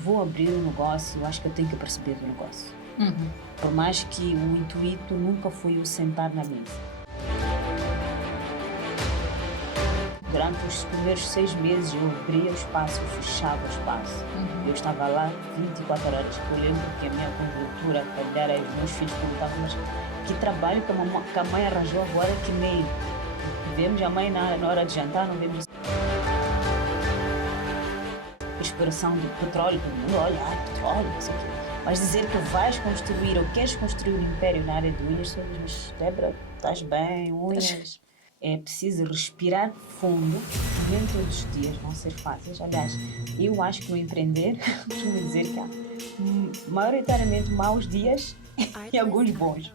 vou abrir um negócio, eu acho que eu tenho que perceber do negócio. Por mais que o intuito nunca foi o sentar na mesa. Durante os primeiros 6 meses eu abria o espaço, fechava o espaço. Eu estava lá 24 horas. Eu lembro que a minha conjuntura, olhar os meus filhos perguntavam, mas que trabalho que a mãe arranjou agora que nem vemos a mãe na hora de jantar, não vemos exploração do petróleo, todo mundo olha, petróleo, não sei o quê. Mas dizer que vais construir ou queres construir um império na área de unhas, mas Débora, estás bem, unhas. É preciso respirar fundo, nem todos os dias vão ser fáceis. Aliás, eu acho que no empreender, costumo dizer que há maioritariamente maus dias e alguns bons.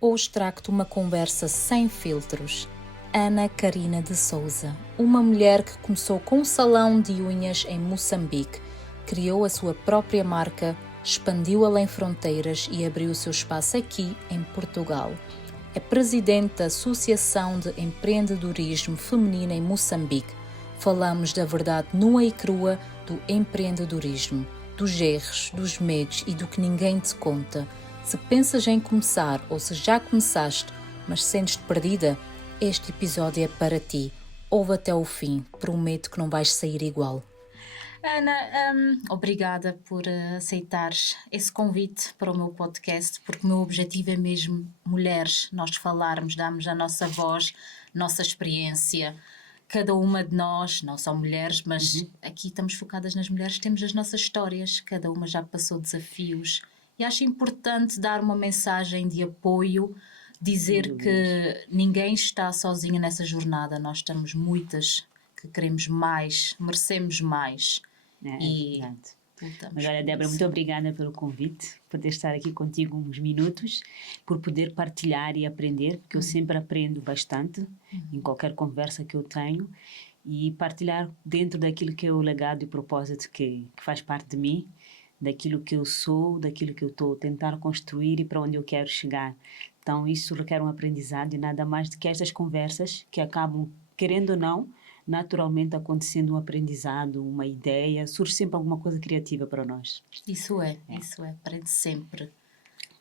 Hoje trago-te uma conversa sem filtros. Ana Karina de Souza, uma mulher que começou com um salão de unhas em Moçambique, criou a sua própria marca, expandiu além fronteiras e abriu o seu espaço aqui em Portugal. É presidente da Associação de Empreendedorismo Feminino em Moçambique. Falamos da verdade nua e crua do empreendedorismo, dos erros, dos medos e do que ninguém te conta. Se pensas em começar ou se já começaste, mas sentes-te perdida, este episódio é para ti. Ouve até o fim, prometo que não vais sair igual. Ana, obrigada por aceitares esse convite para o meu podcast, porque o meu objetivo é mesmo mulheres, nós falarmos, darmos a nossa voz, nossa experiência. Cada uma de nós, não são mulheres, mas aqui estamos focadas nas mulheres, temos as nossas histórias, cada uma já passou desafios. E acho importante dar uma mensagem de apoio, dizer que ninguém está sozinho nessa jornada, nós estamos muitas que queremos mais, merecemos mais. Mas olha, Débora, muito obrigada pelo convite, por poder estar aqui contigo uns minutos, por poder partilhar e aprender, porque eu sempre aprendo bastante em qualquer conversa que eu tenho, e partilhar dentro daquilo que é o legado e propósito que faz parte de mim, daquilo que eu sou, daquilo que eu estou a tentar construir e para onde eu quero chegar. Então, isso requer um aprendizado e nada mais do que estas conversas que acabam, querendo ou não, naturalmente acontecendo um aprendizado, uma ideia, surge sempre alguma coisa criativa para nós. Isso é, aprende sempre.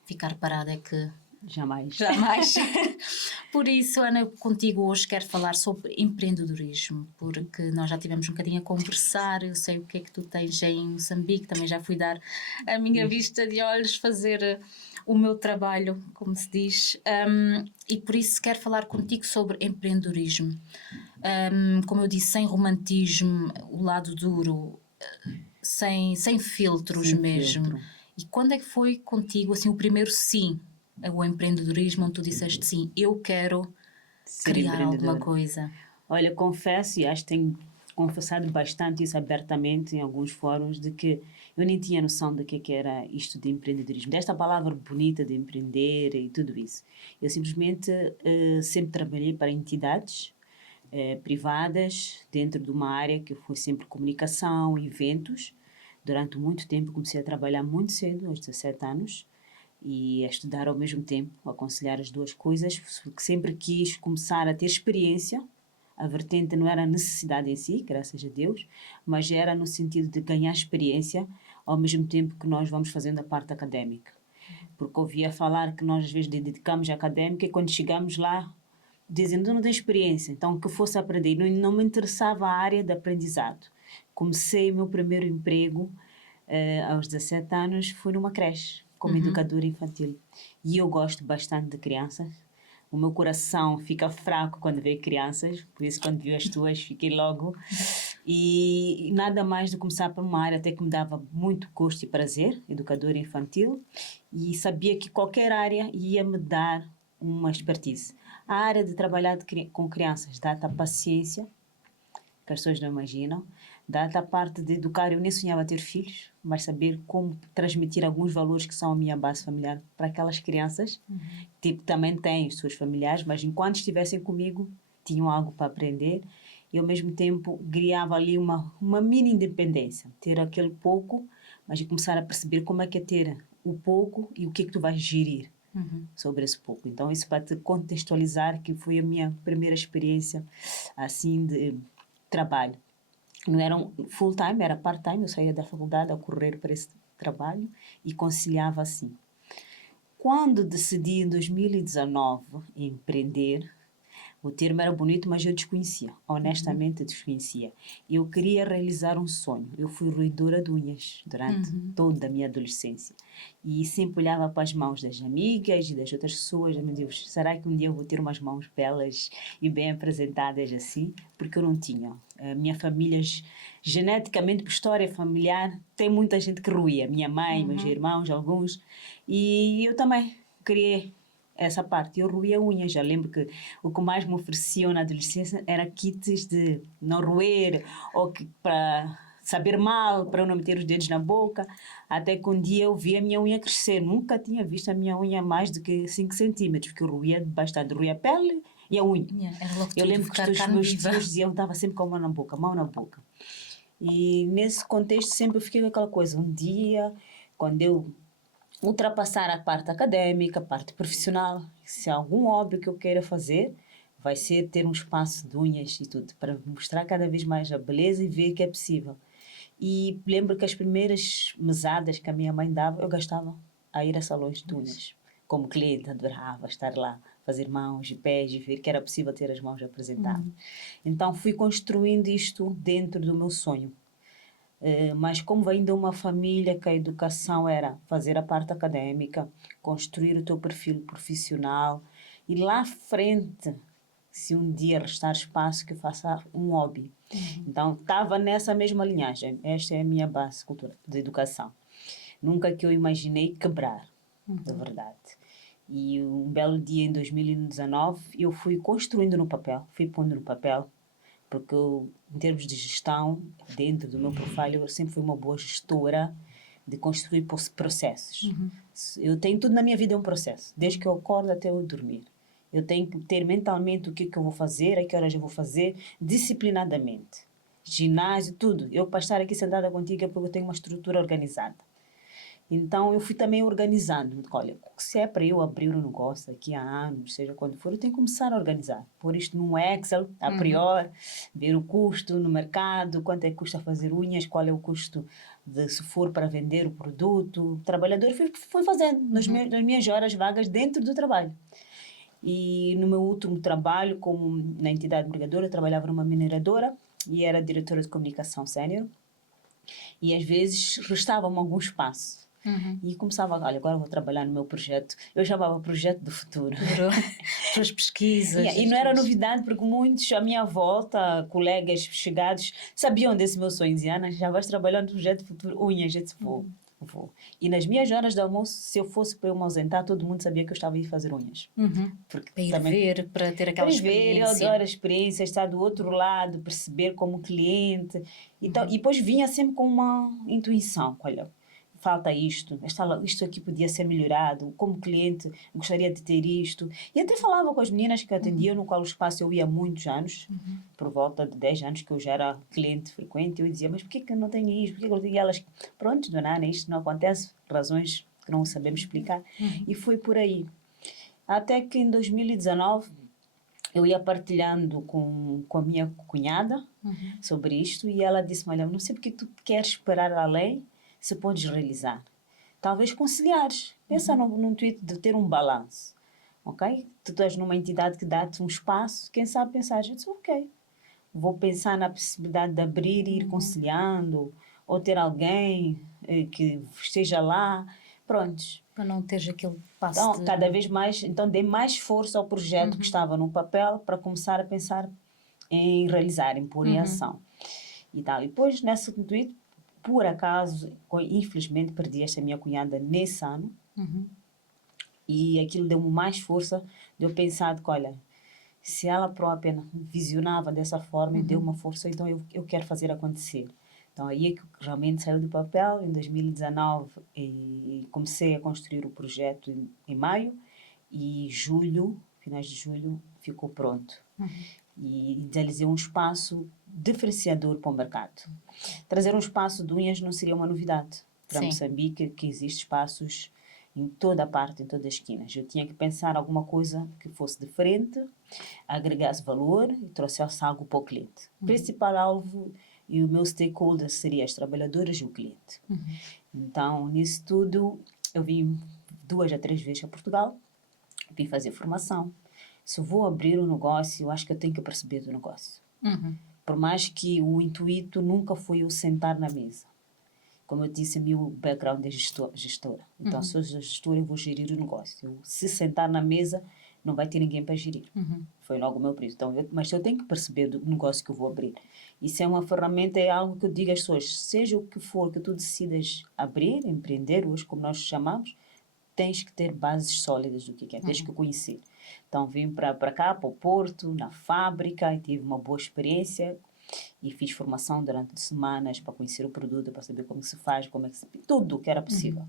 Ficar parado é que... Jamais. Por isso, Ana, contigo hoje quero falar sobre empreendedorismo, porque nós já tivemos um bocadinho a conversar, eu sei o que é que tu tens em Moçambique, também já fui dar a minha vista de olhos, fazer o meu trabalho, como se diz, e por isso quero falar contigo sobre empreendedorismo. Como eu disse, sem romantismo, o lado duro, sem filtros mesmo. E quando é que foi contigo assim, o primeiro sim ao empreendedorismo, onde tu disseste sim, eu quero criar alguma coisa? Olha, confesso, e acho que tenho confessado bastante isso abertamente em alguns fóruns, de que eu nem tinha noção do que era isto de empreendedorismo, desta palavra bonita de empreender e tudo isso. Eu simplesmente sempre trabalhei para entidades privadas, dentro de uma área que foi sempre comunicação, eventos. Durante muito tempo comecei a trabalhar muito cedo, aos 17 anos, e a estudar ao mesmo tempo, a conciliar as duas coisas, porque sempre quis começar a ter experiência. A vertente não era a necessidade em si, graças a Deus, mas era no sentido de ganhar experiência ao mesmo tempo que nós vamos fazendo a parte académica. Porque ouvia falar que nós às vezes dedicamos à académica e quando chegamos lá dizendo não tenho experiência, então que fosse aprender. Não me interessava a área de aprendizado. Comecei o meu primeiro emprego aos 17 anos, foi numa creche, como educadora infantil. E eu gosto bastante de crianças. O meu coração fica fraco quando vê crianças, por isso quando vi as tuas fiquei logo. E nada mais de começar por uma área até que me dava muito gosto e prazer, educadora infantil, e sabia que qualquer área ia me dar uma expertise. A área de trabalhar com crianças dá-te a paciência, que as pessoas não imaginam, dá-te a parte de educar. Eu nem sonhava ter filhos, mas saber como transmitir alguns valores que são a minha base familiar para aquelas crianças, tipo, também têm os seus familiares, mas enquanto estivessem comigo, tinham algo para aprender. E ao mesmo tempo criava ali uma mini independência, ter aquele pouco, mas começar a perceber como é que é ter o pouco e o que é que tu vais gerir sobre esse pouco. Então, isso para te contextualizar, que foi a minha primeira experiência assim de trabalho. Não era um full-time, era part-time. Eu saía da faculdade a correr para esse trabalho e conciliava assim. Quando decidi, em 2019, empreender, o termo era bonito, mas eu desconhecia. Honestamente, desconhecia. Eu queria realizar um sonho. Eu fui roedora de unhas durante toda a minha adolescência. E sempre olhava para as mãos das amigas e das outras pessoas. E me Deus, será que um dia eu vou ter umas mãos belas e bem apresentadas assim? Porque eu não tinha. A minha família, geneticamente, por história familiar, tem muita gente que roía. Minha mãe, meus irmãos, alguns. E eu também queria essa parte. Eu roía unhas. Já lembro que o que mais me ofereciam na adolescência era kits de não roer ou que para saber mal, para eu não meter os dedos na boca. Até que um dia eu vi a minha unha crescer. Nunca tinha visto a minha unha mais do que 5 centímetros, porque eu roía bastante. Roía a pele e a unha. Era logo Eu tudo lembro que ficar os carne meus viva. tios diziam, eu estava sempre com a mão na boca. E nesse contexto sempre eu fiquei com aquela coisa. Um dia, quando eu ultrapassar a parte académica, a parte profissional, se há algum hobby que eu queira fazer, vai ser ter um espaço de unhas e tudo, para mostrar cada vez mais a beleza e ver que é possível. E lembro que as primeiras mesadas que a minha mãe dava, eu gastava a ir a salões de unhas. Como cliente, adorava estar lá, fazer mãos e pés e ver que era possível ter as mãos apresentadas. Então fui construindo isto dentro do meu sonho. Mas como vem de uma família que a educação era fazer a parte académica, construir o teu perfil profissional e lá à frente, se um dia restar espaço, que faça um hobby. Então, estava nessa mesma linhagem. Esta é a minha base cultura, de educação. Nunca que eu imaginei quebrar, de verdade. E um belo dia, em 2019, eu fui construindo no papel, fui pondo no papel, porque eu, em termos de gestão, dentro do meu profile, eu sempre fui uma boa gestora de construir processos. Eu tenho tudo na minha vida é um processo, desde que eu acordo até eu dormir. Eu tenho que ter mentalmente o que eu vou fazer, a que horas eu vou fazer, disciplinadamente. Ginásio, tudo. Eu, para estar aqui sentada contigo, é porque eu tenho uma estrutura organizada. Então, eu fui também organizando. Olha, se é para eu abrir um negócio daqui a anos, seja quando for, eu tenho que começar a organizar. Pôr isto num Excel, a priori, ver o custo no mercado, quanto é que custa fazer unhas, qual é o custo de se for para vender o produto. O trabalhador foi fazendo nas minhas horas vagas dentro do trabalho. E no meu último trabalho, como na entidade empregadora, eu trabalhava numa mineradora e era diretora de comunicação sénior. E às vezes restava-me algum espaço. E começava, olha, agora vou trabalhar no meu projeto. Eu chamava Projeto do Futuro. Suas pesquisas. E não era novidade, porque muitos à minha volta, colegas chegados, sabiam desse meu sonho. Diziam, Ana, já vais trabalhar no Projeto do Futuro. Unhas, eu disse, vou. E nas minhas horas de almoço, se eu fosse para eu me ausentar, todo mundo sabia que eu estava a ir fazer unhas. Porque para ir também, ver, para ter aquela experiência. Eu adoro a experiência, estar do outro lado, perceber como cliente. Então, e depois vinha sempre com uma intuição, olha, falta isto aqui podia ser melhorado, como cliente gostaria de ter isto. E até falava com as meninas que atendiam, no qual o espaço eu ia há muitos anos, por volta de 10 anos que eu já era cliente frequente, eu dizia, mas por que eu não tenho isto? Por que eu não tenho? E elas, pronto, dona Ana, isto não acontece, razões que não sabemos explicar. E foi por aí. Até que em 2019 eu ia partilhando com a minha cunhada sobre isto e ela disse-me, olha, não sei porque tu queres esperar a lei se podes realizar. Talvez conciliares. Pensa num intuito de ter um balanço. Ok? Tu estás numa entidade que dá-te um espaço, quem sabe pensar, gente, ok, vou pensar na possibilidade de abrir e ir conciliando, ou ter alguém que esteja lá. Prontos. Para não teres aquele passo Então, cada vez mais, então dei mais força ao projeto que estava no papel para começar a pensar em realizar, em pôr em ação. E tal. E depois, nesse intuito, por acaso, infelizmente, perdi esta minha cunhada nesse ano. E aquilo deu-me mais força de eu pensar que, olha, se ela própria visionava dessa forma e deu uma força, então eu quero fazer acontecer. Então, aí é que realmente saiu do papel, em 2019, e comecei a construir o projeto em maio, e julho, finais de julho, ficou pronto. E idealizei um espaço diferenciador para o mercado. Trazer um espaço de unhas não seria uma novidade. Para Moçambique, que existe espaços em toda a parte, em todas as esquinas. Eu tinha que pensar alguma coisa que fosse diferente, agregasse valor e trouxesse algo para o cliente. O principal alvo e o meu stakeholder seria as trabalhadoras e o cliente. Então, nisso tudo, eu vim 2 a 3 vezes a Portugal, vim fazer formação. Se eu vou abrir um negócio, eu acho que eu tenho que perceber do negócio. Por mais que o intuito nunca foi eu sentar na mesa. Como eu disse, meu background é gestora. Então, se eu sou gestora, eu vou gerir o negócio. Se sentar na mesa, não vai ter ninguém para gerir. Foi logo o meu preço. Então, mas eu tenho que perceber do negócio que eu vou abrir. Isso é uma ferramenta, é algo que eu digo às pessoas, seja o que for que tu decidas abrir, empreender, hoje como nós chamamos, tens que ter bases sólidas do que é, tens que conhecer. Então, vim para cá, para o Porto, na fábrica, e tive uma boa experiência e fiz formação durante semanas para conhecer o produto, para saber como se faz, como é que se... tudo o que era possível.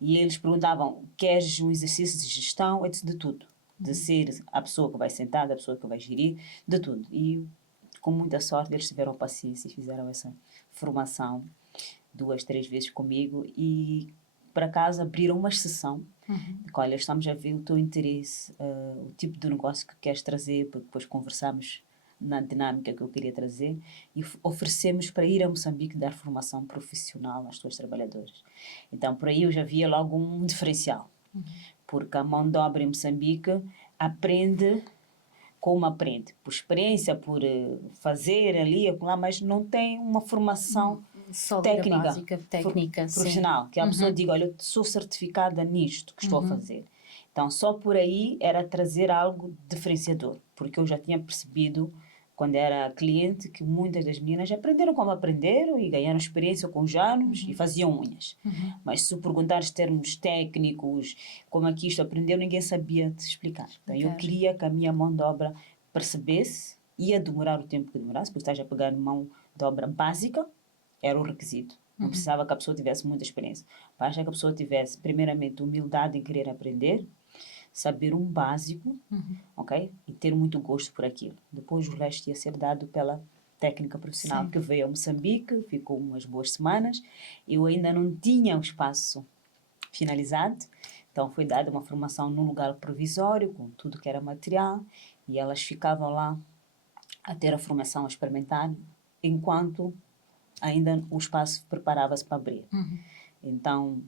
E eles perguntavam, queres um exercício de gestão? Eu disse de tudo. De ser a pessoa que vai sentar, a pessoa que vai gerir, de tudo. E com muita sorte eles tiveram paciência e fizeram essa formação 2, 3 vezes comigo e para casa abriram uma exceção. Olha, estamos a ver o teu interesse, o tipo de negócio que queres trazer, porque depois conversamos na dinâmica que eu queria trazer e oferecemos para ir a Moçambique dar formação profissional às tuas trabalhadoras. Então, por aí eu já via logo um diferencial, porque a mão de obra em Moçambique aprende como aprende, por experiência, por fazer ali, acolá, mas não tem uma formação Sólida, técnica, básica, técnica, profissional, que a pessoa diga, olha, eu sou certificada nisto que estou a fazer. Então, só por aí era trazer algo diferenciador, porque eu já tinha percebido, quando era cliente, que muitas das meninas aprenderam como aprenderam e ganharam experiência com os anos e faziam unhas. Mas se perguntares termos técnicos, como é que isto aprendeu, ninguém sabia te explicar. Então, eu queria que a minha mão de obra percebesse, ia demorar o tempo que demorasse, porque estás a pegar mão de obra básica, era o requisito. Não precisava que a pessoa tivesse muita experiência. Basta que a pessoa tivesse, primeiramente, humildade em querer aprender, saber um básico, ok? E ter muito gosto por aquilo. Depois o resto ia ser dado pela técnica profissional. Que veio a Moçambique, ficou umas boas semanas. Eu ainda não tinha o espaço finalizado, então foi dada uma formação num lugar provisório, com tudo que era material, e elas ficavam lá a ter a formação, a experimentar, enquanto ainda o espaço preparava-se para abrir. Então,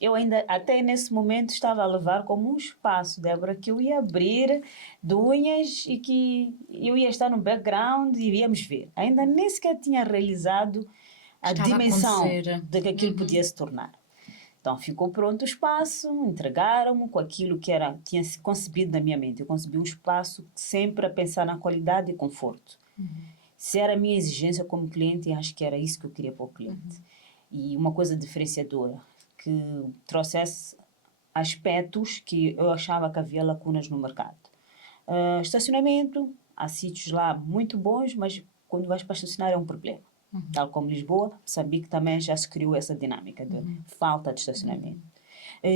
eu ainda, até nesse momento, estava a levar como um espaço, Débora, que eu ia abrir de unhas e que eu ia estar no background e íamos ver. Ainda nem sequer tinha realizado a dimensão de que aquilo podia se tornar. Então, ficou pronto o espaço, entregaram-me com aquilo que tinha se concebido na minha mente. Eu concebi um espaço sempre a pensar na qualidade e conforto. Se era a minha exigência como cliente, acho que era isso que eu queria para o cliente. E uma coisa diferenciadora, que trouxesse aspectos que eu achava que havia lacunas no mercado. Estacionamento, há sítios lá muito bons, mas quando vais para estacionar é um problema. Tal como Lisboa, sabia que também já se criou essa dinâmica de falta de estacionamento.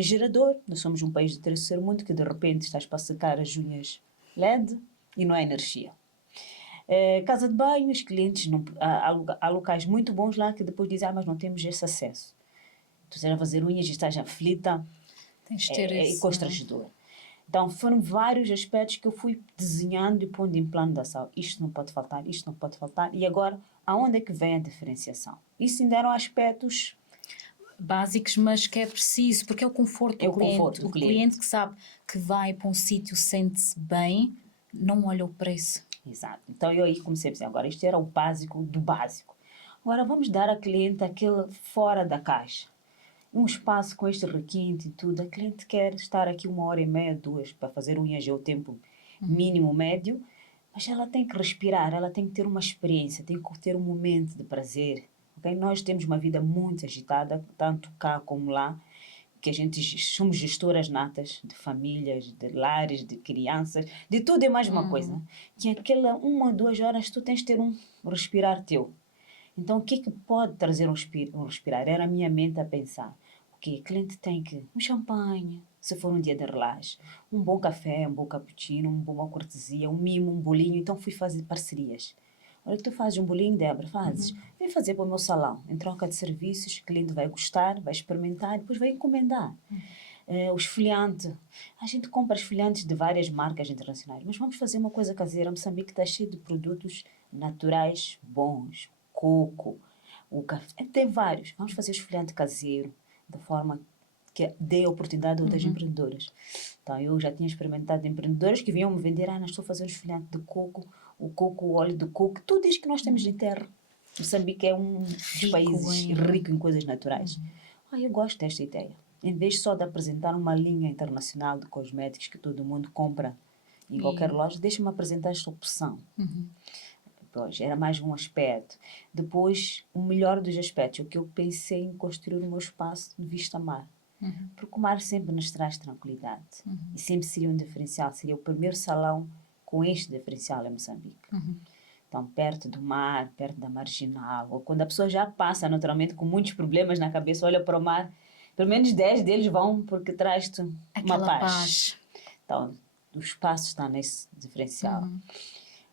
Gerador, nós somos um país de terceiro mundo que de repente estás para secar as unhas LED e não há energia. Casa de banho, os clientes, há locais muito bons lá que depois dizem, mas não temos esse acesso. Tu estás a fazer unhas e estás aflita, tens de ter é constrangedor. Então, foram vários aspectos que eu fui desenhando e pondo em plano de ação. Isto não pode faltar, isto não pode faltar. E agora, aonde é que vem a diferenciação? Isso ainda eram aspectos básicos, mas que é preciso, porque é o conforto do cliente. Conforto do cliente que sabe que vai para um sítio, sente-se bem, não olha o preço. Exato. Então, eu aí comecei a dizer, agora isto era o básico do básico. Agora, vamos dar à cliente aquele fora da caixa. Um espaço com este requinte e tudo. A cliente quer estar aqui 1h30, 2, para fazer unhas é o tempo mínimo, médio, mas ela tem que respirar, ela tem que ter uma experiência, tem que ter um momento de prazer. Okay? Nós temos uma vida muito agitada, tanto cá como lá, que a gente somos gestoras natas de famílias, de lares, de crianças, de tudo e mais uma coisa. Que aquela 1 2 horas tu tens de ter um respirar teu. Então, o que é que pode trazer um respirar? Era a minha mente a pensar. O cliente tem que um champanhe, se for um dia de relax, um bom café, um bom cappuccino, uma boa cortesia, um mimo, um bolinho. Então, fui fazer parcerias. Olha que tu fazes um bolinho, Débora, fazes. Vem fazer para o meu salão. Em troca de serviços, o cliente vai gostar, vai experimentar, depois vai encomendar. O esfoliante. A gente compra esfoliantes de várias marcas internacionais, mas vamos fazer uma coisa caseira. Moçambique está cheio de produtos naturais bons, coco, o café, tem vários. Vamos fazer esfoliante caseiro, da forma que dê oportunidade a outras empreendedoras. Então, eu já tinha experimentado empreendedoras que vinham me vender, nós estou a fazer um esfoliante de coco, o óleo de coco, tudo isto que nós temos em terra. Moçambique é um dos países rico em coisas naturais. Eu gosto desta ideia. Em vez só de apresentar uma linha internacional de cosméticos que todo mundo compra em qualquer loja, deixa-me apresentar esta opção. Pois, era mais um aspecto. Depois, o melhor dos aspectos, o que eu pensei em construir o meu espaço de vista mar. Porque o mar sempre nos traz tranquilidade. E sempre seria um diferencial. Seria o primeiro salão com este diferencial em Moçambique. Então, perto do mar, perto da marginal. Ou quando a pessoa já passa, naturalmente, com muitos problemas na cabeça, olha para o mar, pelo menos 10 deles vão porque traz-te uma paz. Então, o espaço está nesse diferencial.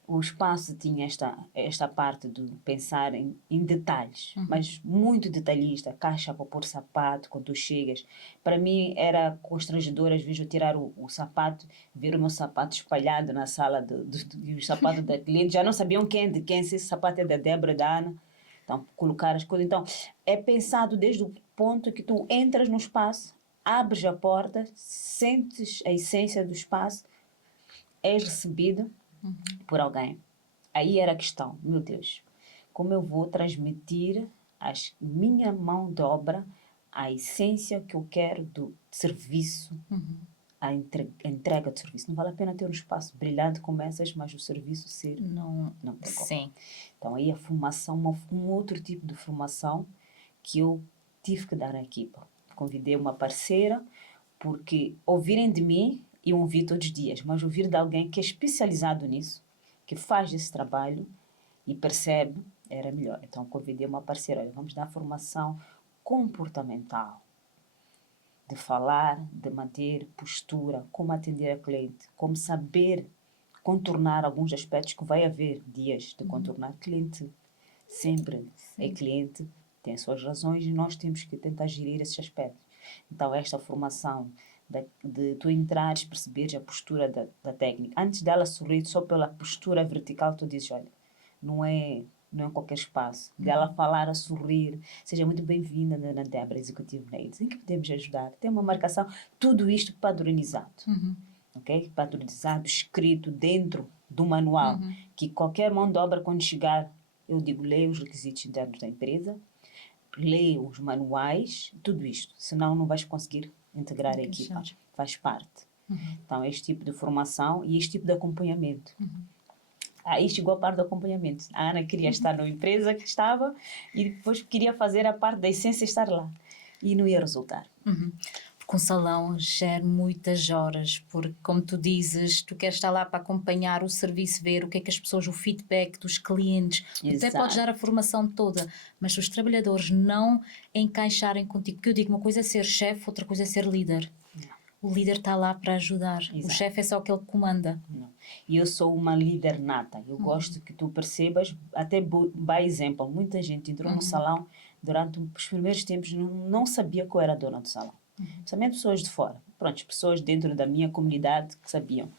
O espaço tinha esta parte de pensar em detalhes, mas muito detalhista. Caixa para pôr sapato quando tu chegas. Para mim era constrangedor, às vezes, eu tirar o sapato, ver o meu sapato espalhado na sala e o sapato da cliente. Já não sabiam quem é de quem, se esse sapato é da Débora, da Ana. Então, colocar as coisas. Então, é pensado desde o ponto que tu entras no espaço, abres a porta, sentes a essência do espaço, és recebido por alguém. Aí era a questão, meu Deus, como eu vou transmitir minha mão de obra, a essência que eu quero do serviço, a entrega de serviço. Não vale a pena ter um espaço brilhante como essas, mas o serviço ser... Não tem como. Sim. Então aí a formação, um outro tipo de formação que eu tive que dar à equipa. Convidei uma parceira, porque ouvirem de mim, eu ouvi todos os dias, mas ouvir de alguém que é especializado nisso, que faz esse trabalho e percebe, era melhor. Então, convidei uma parceira, olha, vamos dar formação comportamental, de falar, de manter postura, como atender a cliente, como saber contornar alguns aspectos que vai haver dias de contornar. Cliente sempre é cliente, tem as suas razões e nós temos que tentar gerir esses aspectos. Então, esta formação de tu entrares, perceberes a postura da técnica. Antes dela sorrir, só pela postura vertical, tu dizes, olha, não é qualquer espaço. Dela falar a sorrir, seja muito bem-vinda na Débora Executive Nails. Em que podemos ajudar? Tem uma marcação, tudo isto padronizado. Ok? Padronizado, escrito dentro do manual, que qualquer mão de obra, quando chegar, eu digo, leia os requisitos internos da empresa, leia os manuais, tudo isto. Senão não vais conseguir integrar a equipa. Faz parte. Então, este tipo de formação e este tipo de acompanhamento. Aí chegou a parte do acompanhamento. A Ana queria estar numa empresa que estava e depois queria fazer a parte da essência estar lá. E não ia resultar. Porque um salão gera muitas horas, porque, como tu dizes, tu queres estar lá para acompanhar o serviço, ver o que é que as pessoas, o feedback dos clientes, até podes dar a formação toda, mas se os trabalhadores não encaixarem contigo, porque eu digo, uma coisa é ser chefe, outra coisa é ser líder. O líder está lá para ajudar. Exato. O chefe é só aquele que comanda. Não. E eu sou uma líder nata. Eu gosto que tu percebas, até by exemplo, muita gente entrou no salão durante os primeiros tempos, não sabia que eu era dona do salão. Principalmente pessoas de fora. Pronto, pessoas dentro da minha comunidade que sabiam.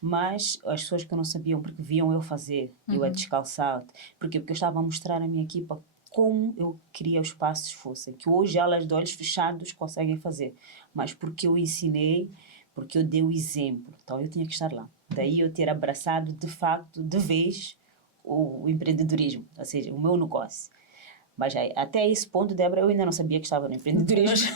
Mas as pessoas que não sabiam, porque viam eu fazer, eu a descalçar. Porque eu estava a mostrar à minha equipa como eu queria os passos fossem. Que hoje elas de olhos fechados conseguem fazer. Mas porque eu ensinei, porque eu dei o exemplo. Então eu tinha que estar lá. Daí eu ter abraçado, de facto, de vez, o empreendedorismo. Ou seja, o meu negócio. Mas até esse ponto, Débora, eu ainda não sabia que estava no empreendedorismo.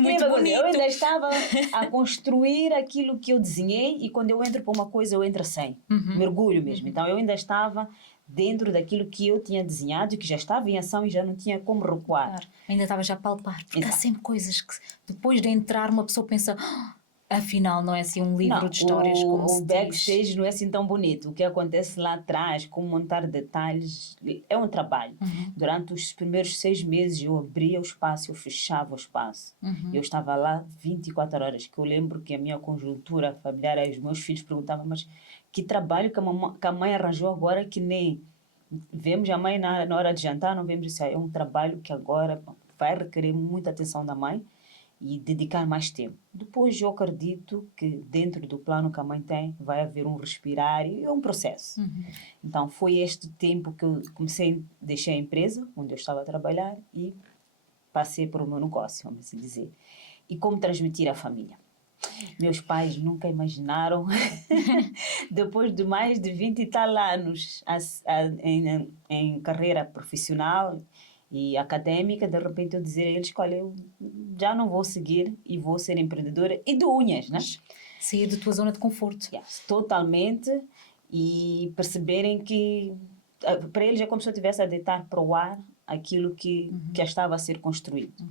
Muito bonito. Eu ainda estava a construir aquilo que eu desenhei e quando eu entro para uma coisa, eu entro sem. Mergulho mesmo. Então, eu ainda estava dentro daquilo que eu tinha desenhado e que já estava em ação e já não tinha como recuar. Claro. Ainda estava já a palpar. Porque há sempre coisas que, depois de entrar, uma pessoa pensa... Afinal, não é assim um livro de histórias como se diz. O backstage não é assim tão bonito. O que acontece lá atrás, como montar detalhes, é um trabalho. Durante os primeiros 6 meses, eu abria o espaço, eu fechava o espaço. Eu estava lá 24 horas, que eu lembro que a minha conjuntura familiar, os meus filhos perguntavam, mas que trabalho que a mãe arranjou agora que nem... Vemos a mãe na hora de jantar, não vemos isso. É um trabalho que agora vai requerer muita atenção da mãe. e dedicar mais tempo. Depois eu acredito que dentro do plano que a mãe tem vai haver um respirar e é um processo. Então foi este tempo que eu deixei a empresa onde eu estava a trabalhar e passei para o meu negócio, vamos assim dizer. E como transmitir à família. Meus pais nunca imaginaram, depois de mais de 20 e tal anos em carreira profissional e acadêmica, de repente eu dizer a eles, olha, eu já não vou seguir e vou ser empreendedora e de unhas, né? Sair da tua zona de conforto. Yes, totalmente. E perceberem que para eles é como se eu estivesse a deitar para o ar aquilo que já estava a ser construído.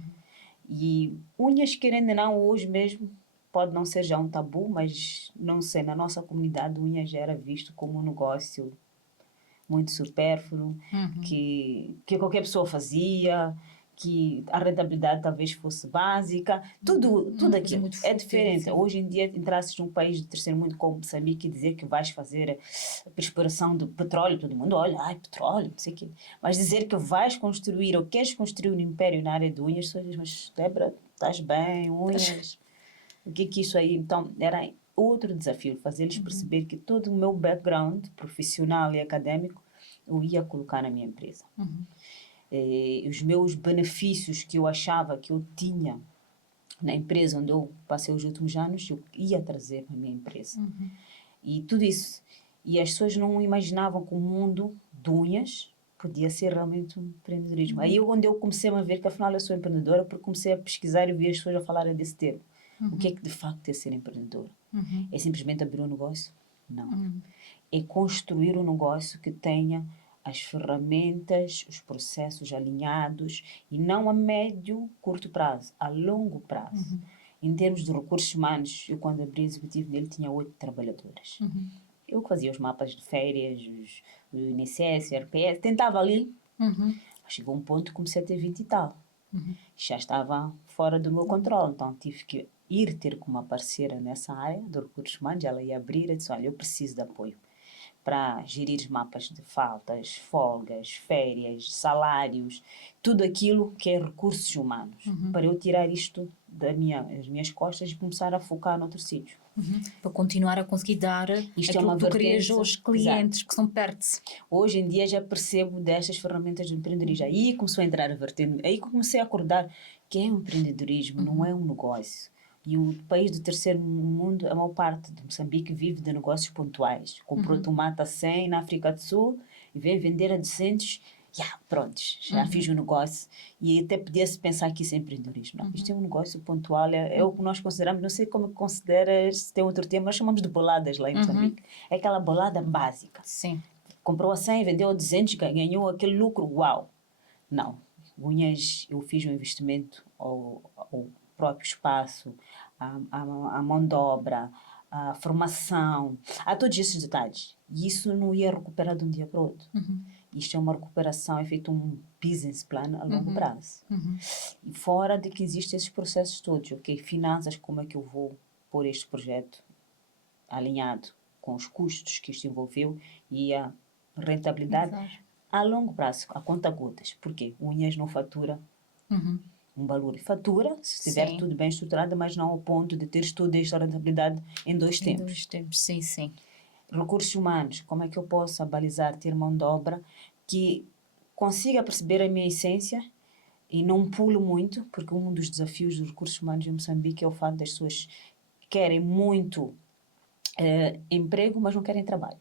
E unhas, querendo ou não, hoje mesmo, pode não ser já um tabu, mas não sei, na nossa comunidade, unhas já era visto como um negócio muito supérfluo, que qualquer pessoa fazia, que a rentabilidade talvez fosse básica, tudo aquilo é diferente. Sim. Hoje em dia, entrasses num país de terceiro mundo como Moçambique e dizer que vais fazer a exploração do petróleo, todo mundo olha, ai, petróleo, não sei o quê. Mas dizer que vais construir ou queres construir um império na área de unhas, tu diz, mas Débora, estás bem, unhas, o que é isso aí? Então, era outro desafio, fazer-lhes perceber que todo o meu background profissional e acadêmico eu ia colocar na minha empresa. Os meus benefícios que eu achava que eu tinha na empresa onde eu passei os últimos anos, eu ia trazer para a minha empresa. E tudo isso. E as pessoas não imaginavam que o mundo de unhas podia ser realmente um empreendedorismo. Aí onde eu comecei a ver que afinal eu sou empreendedora, porque comecei a pesquisar e vi as pessoas a falarem desse termo. O que é que de facto é ser empreendedora? É simplesmente abrir um negócio? Não. É construir um negócio que tenha as ferramentas, os processos alinhados e não a médio, curto prazo, a longo prazo. Em termos de recursos humanos, eu quando abri o executivo nele tinha 8 trabalhadoras. Eu fazia os mapas de férias, o INSS, o RPS, tentava ali. Mas chegou um ponto que comecei a ter 20 e tal. Já estava fora do meu controle, então tive que ir ter com uma parceira nessa área de recursos humanos, ela ia abrir e disse, olha, eu preciso de apoio para gerir mapas de faltas, folgas, férias, salários, tudo aquilo que é recursos humanos, para eu tirar isto das minhas costas e começar a focar noutro sítio. Para continuar a conseguir dar isto aquilo é que tu querias aos clientes. Exato. Que são perto. Hoje em dia já percebo destas ferramentas de empreendedorismo. Aí começou a entrar a vertente, aí comecei a acordar que é um empreendedorismo, não é um negócio. E o país do terceiro mundo, a maior parte de Moçambique vive de negócios pontuais. Comprou tomate a 100 na África do Sul e vem vender a 200. Pronto, já fiz um negócio. E até podia-se pensar que isso é empreendedorismo. Não, isto é um negócio pontual, é o que nós consideramos, não sei como consideras, se tem outro termo, nós chamamos de boladas lá em Moçambique. É aquela bolada básica. Sim. Comprou a 100, vendeu a 200, ganhou aquele lucro, uau. Não, unhas, eu fiz um investimento ao próprio espaço, a mão de obra, a formação, a todos esses detalhes. E isso não ia recuperar de um dia para o outro. Isto é uma recuperação, é feito um business plan a longo prazo. E fora de que existem esses processos todos, ok? Finanças, como é que eu vou pôr este projeto alinhado com os custos que isto envolveu e a rentabilidade a longo prazo, a conta gotas. Porquê? Unhas não fatura um valor. Fatura, se estiver tudo bem estruturado, mas não ao ponto de teres toda esta rentabilidade em 2 tempos. Em 2 tempos, sim, sim. Recursos humanos, como é que eu posso abalizar, ter mão de obra que consiga perceber a minha essência e não pulo muito, porque um dos desafios dos recursos humanos em Moçambique é o fato das pessoas querem muito emprego, mas não querem trabalho.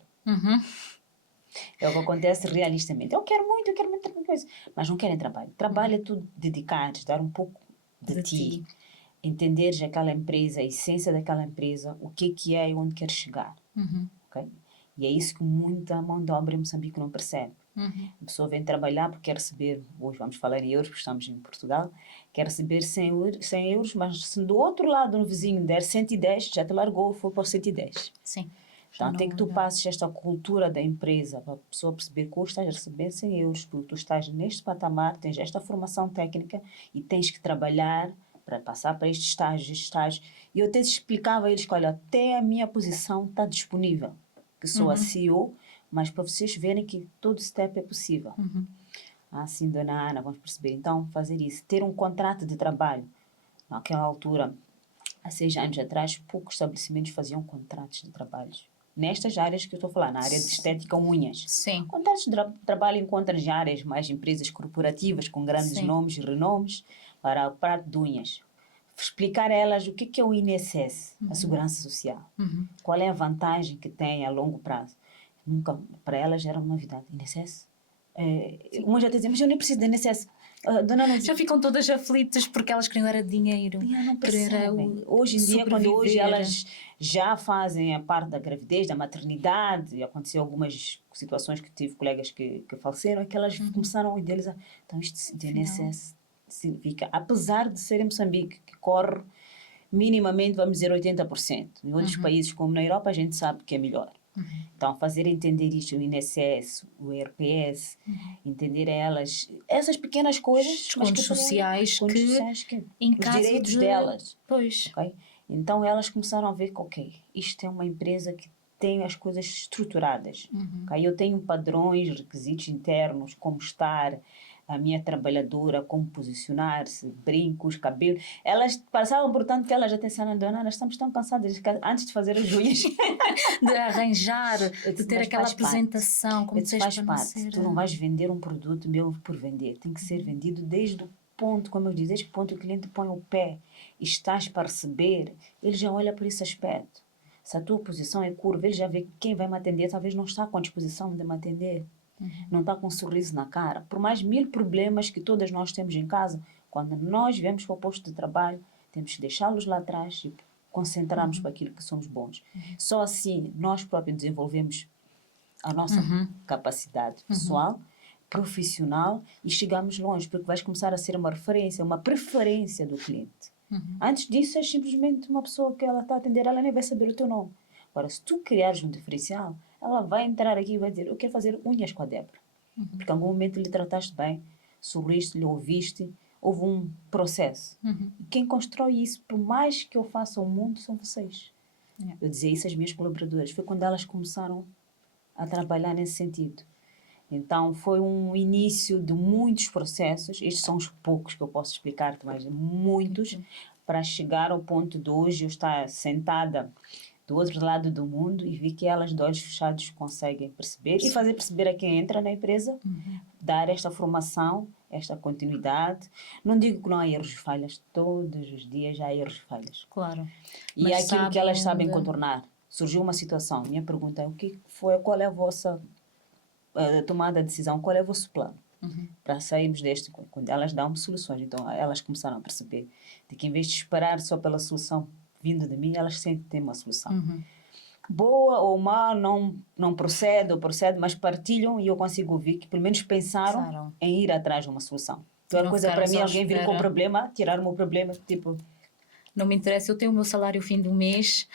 É o que acontece realistamente. Eu quero muito coisa, mas não querem trabalho. Trabalho é tudo dedicar-te, dar um pouco de ti. Entenderes aquela empresa, a essência daquela empresa, o que é e onde quer chegar. Okay? E é isso que muita mão de obra em Moçambique não percebe. A pessoa vem trabalhar porque quer receber, hoje vamos falar em euros, porque estamos em Portugal, quer receber 100 euros, mas se do outro lado um vizinho der 110, já te largou, foi para os 110. Sim. Então, tem que tu passes esta cultura da empresa para a pessoa perceber que hoje estás a receber 100 euros, porque tu estás neste patamar, tens esta formação técnica e tens que trabalhar para passar para este estágio. E eu até explicava a eles que, olha, até a minha posição está disponível, que sou a CEO, mas para vocês verem que todo step é possível. Sim, dona Ana, vamos perceber. Então, fazer isso. Ter um contrato de trabalho. Naquela altura, há 6 anos atrás, poucos estabelecimentos faziam contratos de trabalho. Nestas áreas que eu estou a falar, na área de estética, unhas. Sim. Contratos de trabalho encontras em áreas mais empresas corporativas, com grandes Sim. nomes e renomes, para o prato de unhas. Explicar a elas o que é o INSS, a Segurança Social. Qual é a vantagem que tem a longo prazo. Nunca, para elas era uma novidade. INSS? Uma já dizia, mas eu nem preciso de INSS. Dona Ana, Já ficam todas aflitas porque elas queriam era dinheiro. não Querer percebem. Hoje em dia, quando hoje sobreviver. elas já fazem a parte da gravidez, da maternidade, e aconteceu algumas situações que tive colegas que faleceram, é que elas começaram a idealizar. Então, isto de INSS significa, apesar de ser em Moçambique, que corre minimamente, vamos dizer, 80%. Em outros países, como na Europa, a gente sabe que é melhor. Então, fazer entender isto, o INSS, o ERPS, entender a elas, essas pequenas coisas, Descontos sociais que em os caso direitos de... delas. Pois. Okay? Então, elas começaram a ver que, ok, isto é uma empresa que tem as coisas estruturadas. Okay? Eu tenho padrões, requisitos internos, como estar, a minha trabalhadora, como posicionar-se, brincos, cabelo. Elas passavam por tanto que elas já pensaram, dona, nós estamos tão cansadas antes de fazer as unhas. De arranjar, de ter aquela apresentação, como disseste, faz para parte. Não ser... Tu não vais vender um produto meu por vender. Tem que ser vendido desde o ponto, como eu disse, desde o ponto que o cliente põe o pé e estás para receber, ele já olha por esse aspecto. Se a tua posição é curva, ele já vê que quem vai me atender talvez não está com a disposição de me atender. Não está com um sorriso na cara. Por mais 1000 problemas que todas nós temos em casa, quando nós viemos para o posto de trabalho, temos que deixá-los lá atrás e concentrarmos para aquilo que somos bons. Só assim nós próprios desenvolvemos a nossa capacidade pessoal, profissional e chegamos longe, porque vais começar a ser uma referência, uma preferência do cliente. Antes disso, é simplesmente uma pessoa que ela está a atender, ela nem vai saber o teu nome. Agora, se tu criares um diferencial, ela vai entrar aqui e vai dizer, eu quero fazer unhas com a Débora. Porque em algum momento lhe trataste bem, sorriste, lhe ouviste, houve um processo. E quem constrói isso, por mais que eu faça o mundo, são vocês. Eu dizia isso às minhas colaboradoras. Foi quando elas começaram a trabalhar nesse sentido. Então, foi um início de muitos processos. Estes são os poucos que eu posso explicar-te, mas muitos, para chegar ao ponto de hoje eu estar sentada do outro lado do mundo e vi que elas, de olhos fechados, conseguem perceber e fazer perceber a quem entra na empresa, dar esta formação, esta continuidade. Não digo que não há erros e falhas, todos os dias há erros e falhas. Claro. E é aquilo que elas sabem contornar. Surgiu uma situação, minha pergunta é, o que foi, qual é a vossa tomada de decisão, qual é o vosso plano? Para sairmos deste, quando elas dão soluções, então elas começaram a perceber de que em vez de esperar só pela solução vindo de mim, elas sempre têm uma solução. Boa ou má, não procede ou procede, mas partilham e eu consigo ouvir que pelo menos pensaram em ir atrás de uma solução. Então a coisa para mim, alguém vir com um problema, tirar o meu problema, tipo... Não me interessa, eu tenho o meu salário fim do mês.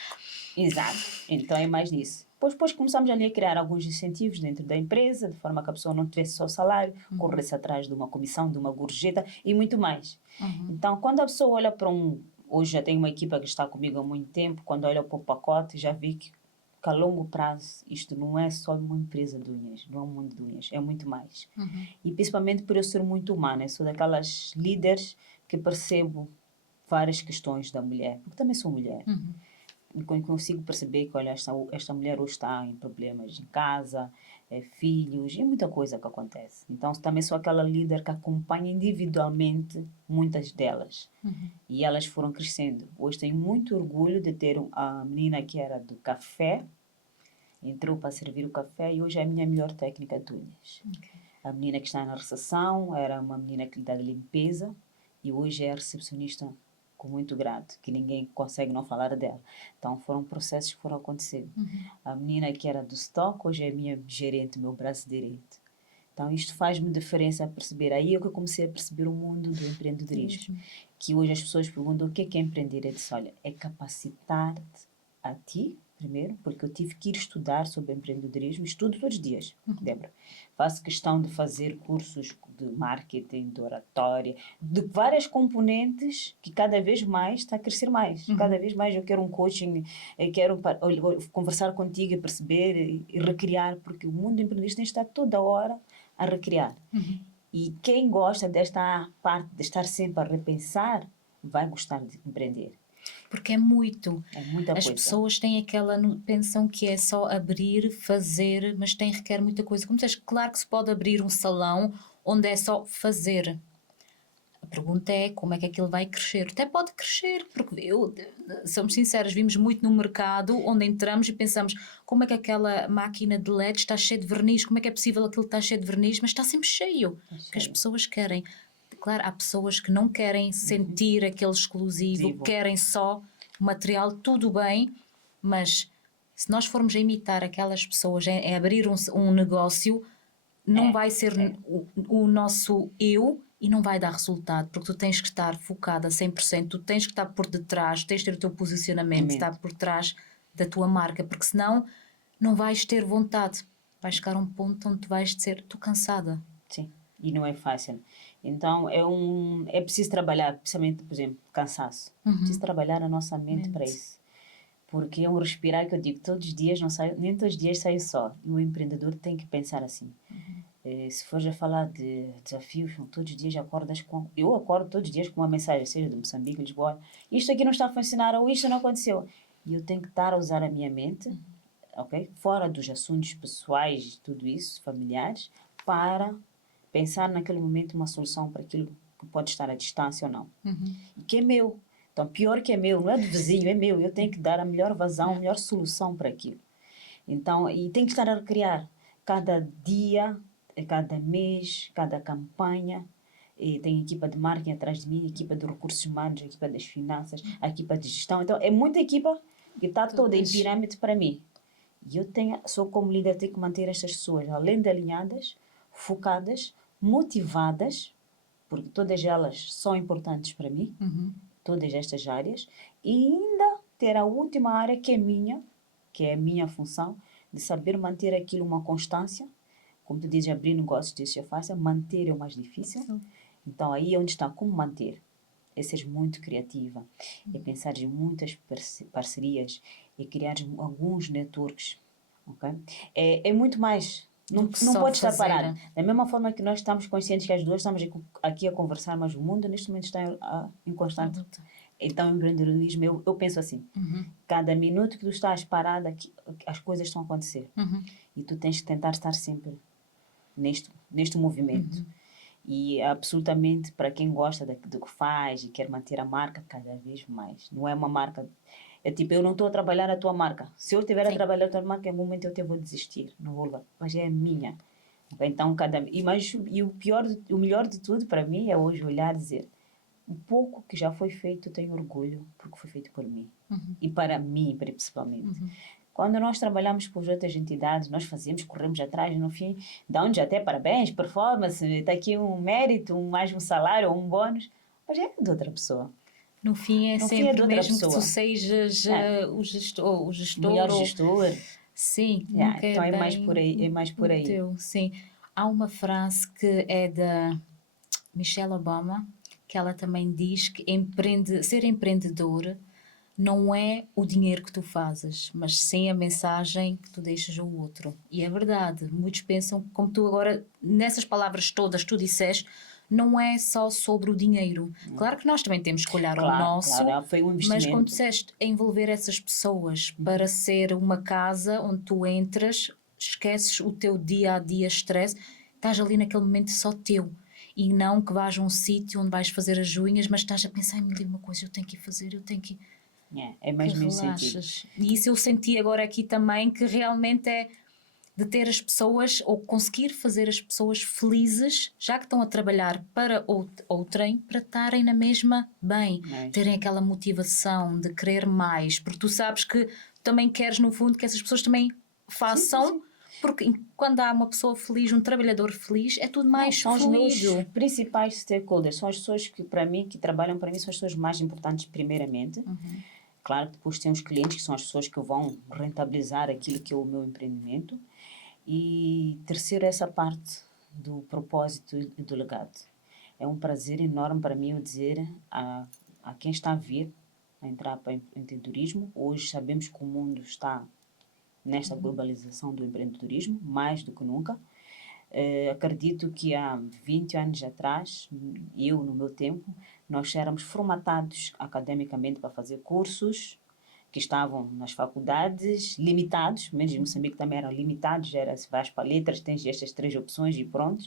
Exato, então é mais nisso. Depois começamos ali a criar alguns incentivos dentro da empresa, de forma que a pessoa não tivesse só o salário, corresse atrás de uma comissão, de uma gorjeta e muito mais. Então, quando a pessoa olha para hoje já tenho uma equipa que está comigo há muito tempo, quando olha para o pacote, já vi que a longo prazo isto não é só uma empresa de unhas, não é um mundo de unhas, é muito mais. E principalmente por eu ser muito humana, eu sou daquelas líderes que percebo várias questões da mulher, porque também sou mulher. Consigo perceber que, olha, esta mulher hoje está em problemas em casa, filhos, e muita coisa que acontece. Então, também sou aquela líder que acompanha individualmente muitas delas. E elas foram crescendo. Hoje tenho muito orgulho de ter a menina que era do café, entrou para servir o café e hoje é a minha melhor técnica de unhas. A menina que está na recepção era uma menina que lhe dá de limpeza e hoje é a recepcionista com muito grato, que ninguém consegue não falar dela. Então, foram processos que foram acontecendo. A menina que era do stock, hoje é minha gerente, meu braço direito. Então, isto faz-me diferença a perceber. Aí é que eu comecei a perceber o mundo do empreendedorismo. Que hoje as pessoas perguntam o que é empreender. Eu disse, olha, é capacitar-te a ti, primeiro, porque eu tive que ir estudar sobre empreendedorismo, estudo todos os dias, Débora. Faço questão de fazer cursos de marketing, de oratória, de várias componentes que cada vez mais está a crescer mais. Cada vez mais eu quero um coaching, eu quero conversar contigo e perceber e recriar, porque o mundo empreendedor está toda hora a recriar. E quem gosta desta parte de estar sempre a repensar, vai gostar de empreender. Porque é muito. É muita As coisa. pessoas têm pensam que é só abrir, fazer, mas requer muita coisa. Como dizes, claro que se pode abrir um salão onde é só fazer. A pergunta é como é que aquilo vai crescer. Até pode crescer, porque somos sinceros, vimos muito no mercado onde entramos e pensamos como é que aquela máquina de LED está cheia de verniz, como é que é possível aquilo estar cheio de verniz, mas está sempre cheio. Porque as pessoas querem. Claro, há pessoas que não querem sentir aquele exclusivo, querem só material, tudo bem, mas se nós formos a imitar aquelas pessoas em abrir um negócio, não vai ser o nosso eu e não vai dar resultado, porque tu tens que estar focada a 100%, tu tens que estar por detrás, tens que ter o teu posicionamento, estar por trás da tua marca, porque senão não vais ter vontade, vais chegar a um ponto onde tu vais dizer, estou cansada. Sim, e não é fácil. Então, é preciso trabalhar, principalmente, por exemplo, cansaço. É preciso trabalhar a nossa mente para isso. Porque é um respirar que eu digo, todos os dias, nem todos os dias saio só. E o empreendedor tem que pensar assim. Se for já falar de desafios, todos os dias acordas com... Eu acordo todos os dias com uma mensagem, seja de Moçambique, Lisboa, isto aqui não está a funcionar ou isto não aconteceu. E eu tenho que estar a usar a minha mente, ok? Fora dos assuntos pessoais, tudo isso, familiares, para pensar naquele momento uma solução para aquilo que pode estar à distância ou não. E que é meu. Então, pior que é meu, não é do vizinho, é meu. Eu tenho que dar a melhor vazão, a melhor solução para aquilo. Então, e tenho que estar a recriar cada dia, cada mês, cada campanha. E tenho equipa de marketing atrás de mim, equipa de recursos humanos, equipa das finanças, a equipa de gestão. Então, é muita equipa que está toda em pirâmide para mim. E eu sou como líder, tenho que manter estas pessoas, além de alinhadas, focadas, motivadas, porque todas elas são importantes para mim, todas estas áreas, e ainda ter a última área que é a minha função, de saber manter aquilo uma constância. Como tu dizes, abrir negócios, isso é fácil, manter é o mais difícil. Então, aí é onde está, como manter? É ser muito criativa, é pensar em muitas parcerias, é criar alguns networks, ok? É muito mais, não pode estar parado. Da mesma forma que nós estamos conscientes que as duas estamos aqui a conversar, mas o mundo neste momento está em constante. Então, o empreendedorismo, eu penso assim, cada minuto que tu estás parada, as coisas estão a acontecer. E tu tens que tentar estar sempre neste movimento. E absolutamente para quem gosta do que faz e quer manter a marca cada vez mais. Não é uma marca... É tipo, eu não estou a trabalhar a tua marca. Se eu estiver a trabalhar a tua marca, em algum momento eu até vou desistir. Não vou levar. Mas é a minha. Então, o melhor de tudo para mim é hoje olhar e dizer, o pouco que já foi feito, eu tenho orgulho porque foi feito por mim. E para mim, principalmente. Quando nós trabalhamos com outras entidades, nós corremos atrás, no fim, dão-nos até parabéns, performance, está aqui um mérito, mais um salário ou um bônus, mas é de outra pessoa. No fim é sempre mesmo que tu sejas o gestor. Melhor gestor. Sim, nunca então é mais por aí, é mais por aí. Sim. Há uma frase que é da Michelle Obama, que ela também diz que ser empreendedor não é o dinheiro que tu fazes, mas sim a mensagem que tu deixas ao outro. E é verdade, muitos pensam, como tu agora, nessas palavras todas tu disseste, não é só sobre o dinheiro. Claro que nós também temos que olhar ao nosso, foi um investimento. mas como disseste, envolver essas pessoas para ser uma casa onde tu entras, esqueces o teu dia-a-dia estresse, estás ali naquele momento só teu. E não que vais a um sítio onde vais fazer as unhas, mas estás a pensar, me diga uma coisa, eu tenho que ir fazer, eu tenho que... É mais nesse sentido. E isso eu senti agora aqui também, que realmente é de ter as pessoas, ou conseguir fazer as pessoas felizes, já que estão a trabalhar para outrem, para estarem na mesma bem, terem aquela motivação de querer mais, porque tu sabes que também queres no fundo que essas pessoas também façam, porque quando há uma pessoa feliz, um trabalhador feliz, é tudo mais fluido. São os meus principais stakeholders, são as pessoas que para mim, que trabalham para mim, são as pessoas mais importantes primeiramente. Claro que depois tem os clientes, que são as pessoas que vão rentabilizar aquilo que é o meu empreendimento. E terceiro, essa parte do propósito e do legado. É um prazer enorme para mim eu dizer a quem está a vir, a entrar para o empreendedorismo. Hoje sabemos que o mundo está nesta globalização do empreendedorismo, mais do que nunca. Acredito que há 20 anos atrás, eu no meu tempo, nós éramos formatados academicamente para fazer cursos que estavam nas faculdades, limitados, mesmo em Moçambique também eram limitados, era se vais para letras, tens estas 3 opções e pronto.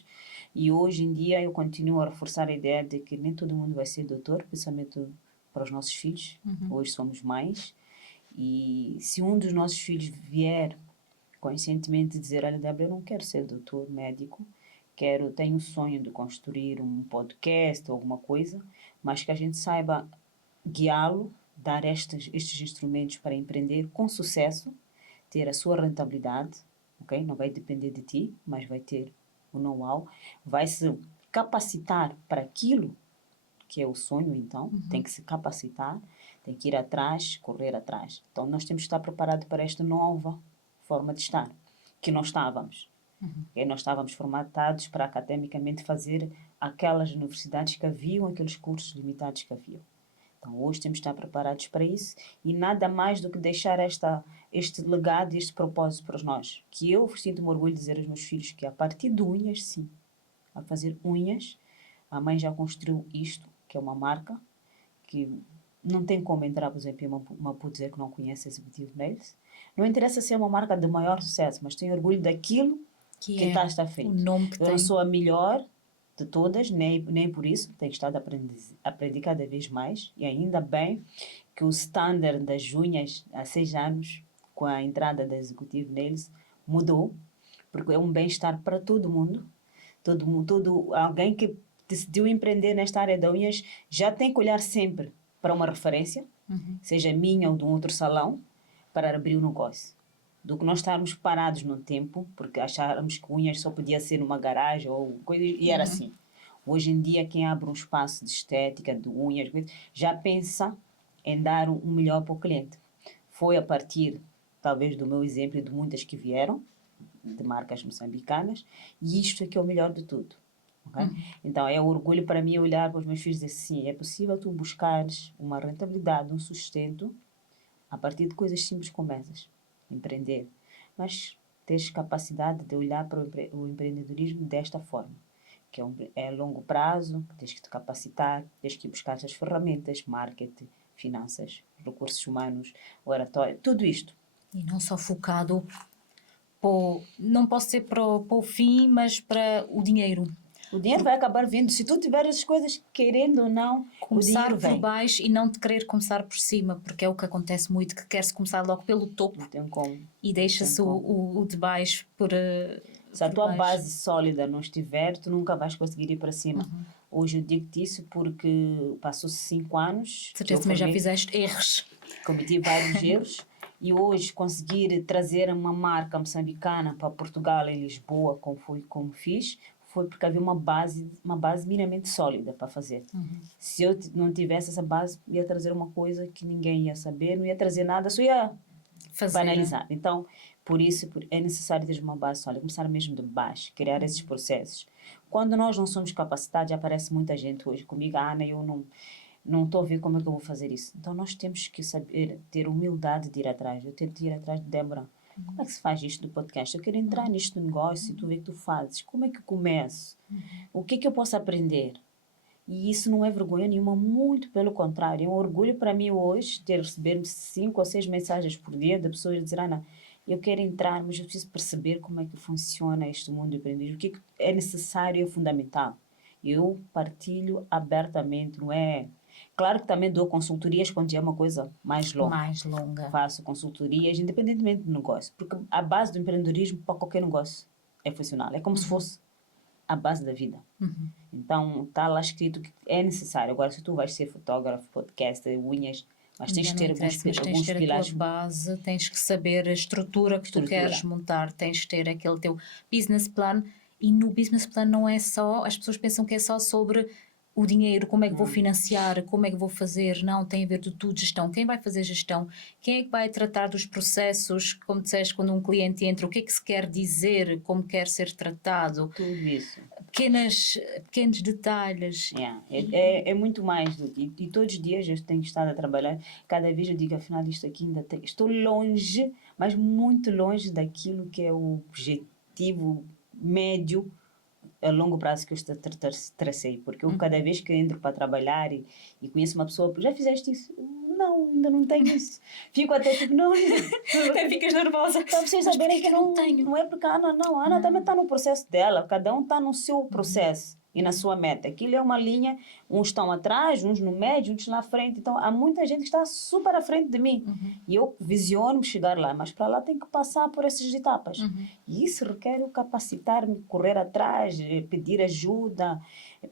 E hoje em dia eu continuo a reforçar a ideia de que nem todo mundo vai ser doutor, principalmente para os nossos filhos. Hoje somos mães. E se um dos nossos filhos vier conscientemente dizer, olha, Débora, eu não quero ser doutor, médico, tenho o sonho de construir um podcast ou alguma coisa, mas que a gente saiba guiá-lo, dar estes instrumentos para empreender com sucesso, ter a sua rentabilidade, ok? Não vai depender de ti, mas vai ter o know-how, vai se capacitar para aquilo que é o sonho, então, tem que se capacitar, tem que ir atrás, correr atrás. Então, nós temos que estar preparados para esta nova forma de estar, que nós estávamos. Okay? Nós estávamos formatados para academicamente fazer aquelas universidades que haviam, aqueles cursos limitados que haviam. Então, hoje temos que estar preparados para isso e nada mais do que deixar este legado e este propósito para nós. Que eu sinto-me orgulho de dizer aos meus filhos que a partir de unhas, sim, a fazer unhas, a mãe já construiu isto, que é uma marca, que não tem como entrar, por exemplo, em uma puta dizer que não conhece Executive Nails. Não interessa ser uma marca de maior sucesso, mas tenho orgulho daquilo que está feito. O nome que eu não sou a melhor de todas, nem por isso, tenho estado a aprender cada vez mais, e ainda bem que o standard das unhas há 6 anos, com a entrada da Executive Nails, mudou, porque é um bem-estar para todo mundo. Alguém que decidiu empreender nesta área de unhas já tem que olhar sempre para uma referência, seja minha ou de um outro salão, para abrir o negócio. Do que nós estarmos parados no tempo, porque achávamos que unhas só podia ser numa garagem ou coisa, e era assim. Hoje em dia, quem abre um espaço de estética, de unhas, já pensa em dar o melhor para o cliente. Foi a partir, talvez, do meu exemplo e de muitas que vieram, de marcas moçambicanas, e isto é que é o melhor de tudo. Okay? Então, é um orgulho para mim olhar para os meus filhos e dizer assim, é possível tu buscares uma rentabilidade, um sustento, a partir de coisas simples como essas. Empreender. Mas tens capacidade de olhar para o empreendedorismo desta forma, que é a longo prazo, tens que te capacitar, tens que buscar essas ferramentas, marketing, finanças, recursos humanos, oratório, tudo isto. E não só focado, não posso ser para o fim, mas para o dinheiro. O dinheiro vai acabar vindo. Se tu tiveres as coisas, querendo ou não, começar o dinheiro vem. Por baixo e não te querer começar por cima, porque é o que acontece muito, que quer-se começar logo pelo topo. Não tem como. E deixa-se o de baixo por se a tua base sólida não estiver, tu nunca vais conseguir ir para cima. Hoje eu digo-te isso porque passou-se 5 anos. Certeza, também já fizeste erros. Cometi vários erros. E hoje conseguir trazer uma marca moçambicana para Portugal, em Lisboa, como fiz, foi porque havia uma base minimamente sólida para fazer. Se eu não tivesse essa base, ia trazer uma coisa que ninguém ia saber, não ia trazer nada, só ia banalizar. Então, por isso, é necessário ter uma base sólida, começar mesmo de baixo, criar esses processos. Quando nós não somos capacitados, aparece muita gente hoje comigo, Ana, eu não estou a ver como é que eu vou fazer isso. Então, nós temos que saber, ter humildade de ir atrás. Eu tento ir atrás de Débora. Como é que se faz isto do podcast? Eu quero entrar nisto no negócio e tu vê que tu fazes. Como é que eu começo? O que é que eu posso aprender? E isso não é vergonha nenhuma, muito pelo contrário. É um orgulho para mim hoje receber 5 ou 6 mensagens por dia de pessoas a dizer, Ana, eu quero entrar, mas eu preciso perceber como é que funciona este mundo do empreendedorismo. O que é necessário e é fundamental. Eu partilho abertamente, não é... Claro que também dou consultorias quando é uma coisa mais longa. Faço consultorias, independentemente do negócio. Porque a base do empreendedorismo para qualquer negócio é funcional. É como se fosse a base da vida. Então, está lá escrito que é necessário. Agora, se tu vais ser fotógrafo, podcaster, unhas, mas tens que ter alguns pilares. A tua base, tens que saber a estrutura que tu queres montar, tens que ter aquele teu business plan. E no business plan não é só... As pessoas pensam que é só sobre... o dinheiro, como é que vou financiar, como é que vou fazer, não, tem a ver de tudo, gestão, quem vai fazer gestão, quem é que vai tratar dos processos, como disseste, quando um cliente entra, o que é que se quer dizer, como quer ser tratado. Tudo isso. Pequenos detalhes. É muito mais, e todos os dias eu tenho estado a trabalhar, cada vez eu digo, afinal isto aqui ainda estou longe, mas muito longe daquilo que é o objetivo médio a longo prazo que eu tracei, porque eu cada vez que entro para trabalhar e conheço uma pessoa, já fizeste isso? Não, ainda não tenho isso. Fico até tipo, não, Até ficas nervosa. para vocês saberem que não tenho. Não é porque a Ana, não, a Ana também está no processo dela, cada um está no seu processo e na sua meta. Aquilo é uma linha, uns estão atrás, uns no médio, uns lá à frente. Então, há muita gente que está super à frente de mim. E eu visiono chegar lá, mas para lá tem que passar por essas etapas. E isso requer o capacitar-me, correr atrás, pedir ajuda,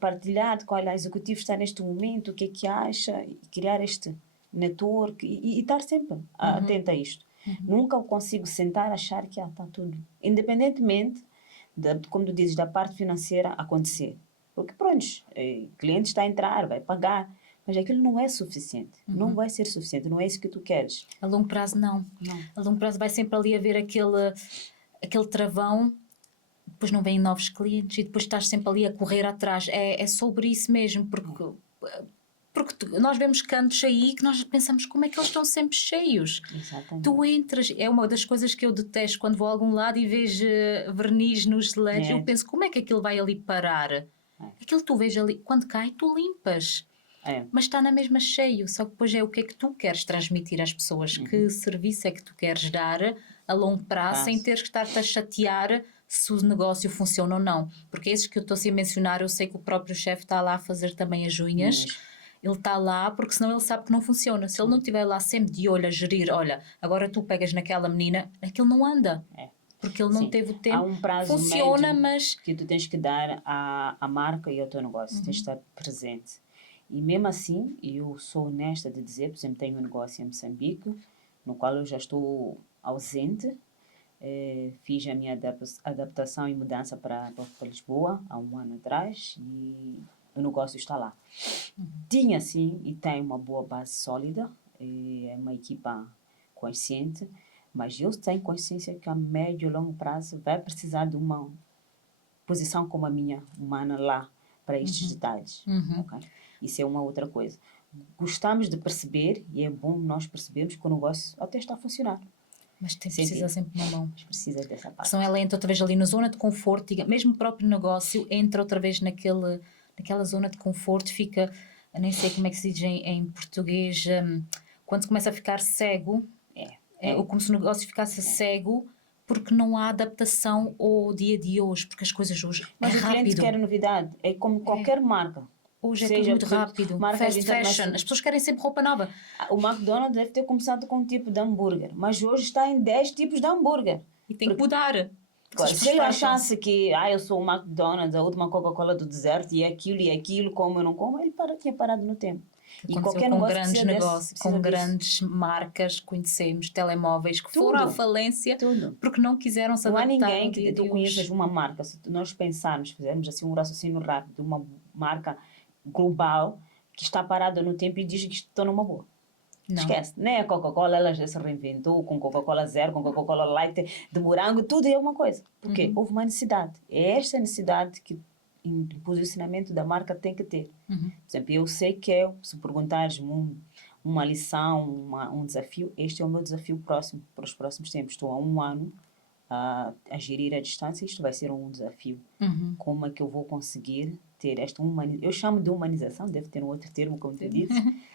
partilhar com a executiva está neste momento, o que é que acha, e criar este network e estar sempre atenta a isto. Nunca consigo sentar e achar que está tudo. Independentemente, como tu dizes, da parte financeira acontecer. Porque, pronto, o cliente está a entrar, vai pagar, mas aquilo não é suficiente. Não vai ser suficiente, não é isso que tu queres. A longo prazo, não. A longo prazo vai sempre ali haver aquele travão, depois não vêm novos clientes e depois estás sempre ali a correr atrás. É sobre isso mesmo, porque nós vemos cantos aí que nós pensamos como é que eles estão sempre cheios. Exatamente. Tu entras, é uma das coisas que eu detesto quando vou a algum lado e vejo verniz nos LEDs, eu penso como é que aquilo vai ali parar? Aquilo que tu vês ali, quando cai tu limpas, mas está na mesma cheio, só que depois é o que é que tu queres transmitir às pessoas, que serviço é que tu queres dar a longo prazo sem teres que estar-te a chatear se o negócio funciona ou não, porque esses que eu estou a mencionar, eu sei que o próprio chefe está lá a fazer também as unhas. Ele está lá porque senão ele sabe que não funciona. Se ele não estiver lá sempre de olho a gerir, olha, agora tu pegas naquela menina, aquilo não anda. Porque ele não teve o tempo. Há um prazo funciona, médio mas que tu tens que dar à marca e ao teu negócio. Tens de estar presente. E mesmo assim, eu sou honesta de dizer, por exemplo, tenho um negócio em Moçambique, no qual eu já estou ausente. Fiz a minha adaptação e mudança para Lisboa há um ano atrás e o negócio está lá. Tinha sim e tem uma boa base sólida, é uma equipa consciente, mas eu tenho consciência que a médio e longo prazo vai precisar de uma posição como a minha humana lá para estes detalhes. Okay? Isso é uma outra coisa. Gostamos de perceber e é bom nós percebermos que o negócio até está a funcionar. Mas precisa sempre de uma mão. Mas precisa dessa parte. Senão ela entra outra vez ali na zona de conforto, mesmo o próprio negócio entra outra vez naquela zona de conforto, fica, nem sei como é que se diz em português, quando começa a ficar cego, como se o negócio ficasse cego, porque não há adaptação ao dia de hoje, porque as coisas hoje mas o rápido. Cliente quer novidade, é como qualquer marca. Hoje é tudo muito rápido, fast fashion, as pessoas querem sempre roupa nova. O McDonald's deve ter começado com um tipo de hambúrguer, mas hoje está em 10 tipos de hambúrguer. E tem que mudar. Agora, se ele achasse que eu sou o McDonald's, a última Coca-Cola do deserto e aquilo, como eu não como, ele tinha parado no tempo. E qualquer com grandes negócios, com grandes marcas, conhecemos telemóveis que foram à falência porque não quiseram se adaptar. Não há ninguém que tu conheças uma marca, se nós pensarmos, fizermos assim um raciocínio rápido de uma marca global que está parada no tempo e diz que estou numa boa. Não. Esquece. Nem a Coca-Cola, ela já se reinventou com Coca-Cola Zero, com Coca-Cola Light, de morango, tudo é uma coisa. Porque houve uma necessidade. É esta necessidade que o posicionamento da marca tem que ter. Por exemplo, eu sei que se perguntares uma lição, um desafio, este é o meu desafio próximo, para os próximos tempos. Estou há um ano a gerir a distância, isto vai ser um desafio. Como é que eu vou conseguir ter esta humanização? Eu chamo de humanização, deve ter um outro termo, como tu disse,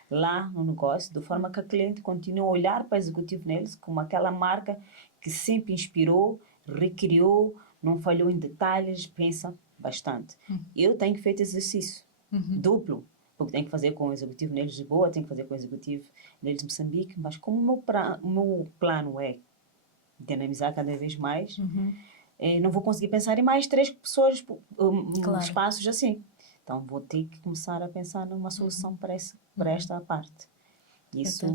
lá no negócio, de forma que a cliente continue a olhar para o executivo neles como aquela marca que sempre inspirou, recriou, não falhou em detalhes, pensa bastante. Eu tenho feito exercício duplo, porque tenho que fazer com o executivo neles de Lisboa, tenho que fazer com o executivo neles de Moçambique, mas como o meu plano é dinamizar cada vez mais, não vou conseguir pensar em mais 3 pessoas, espaços assim. Então vou ter que começar a pensar numa solução para esta parte. Isso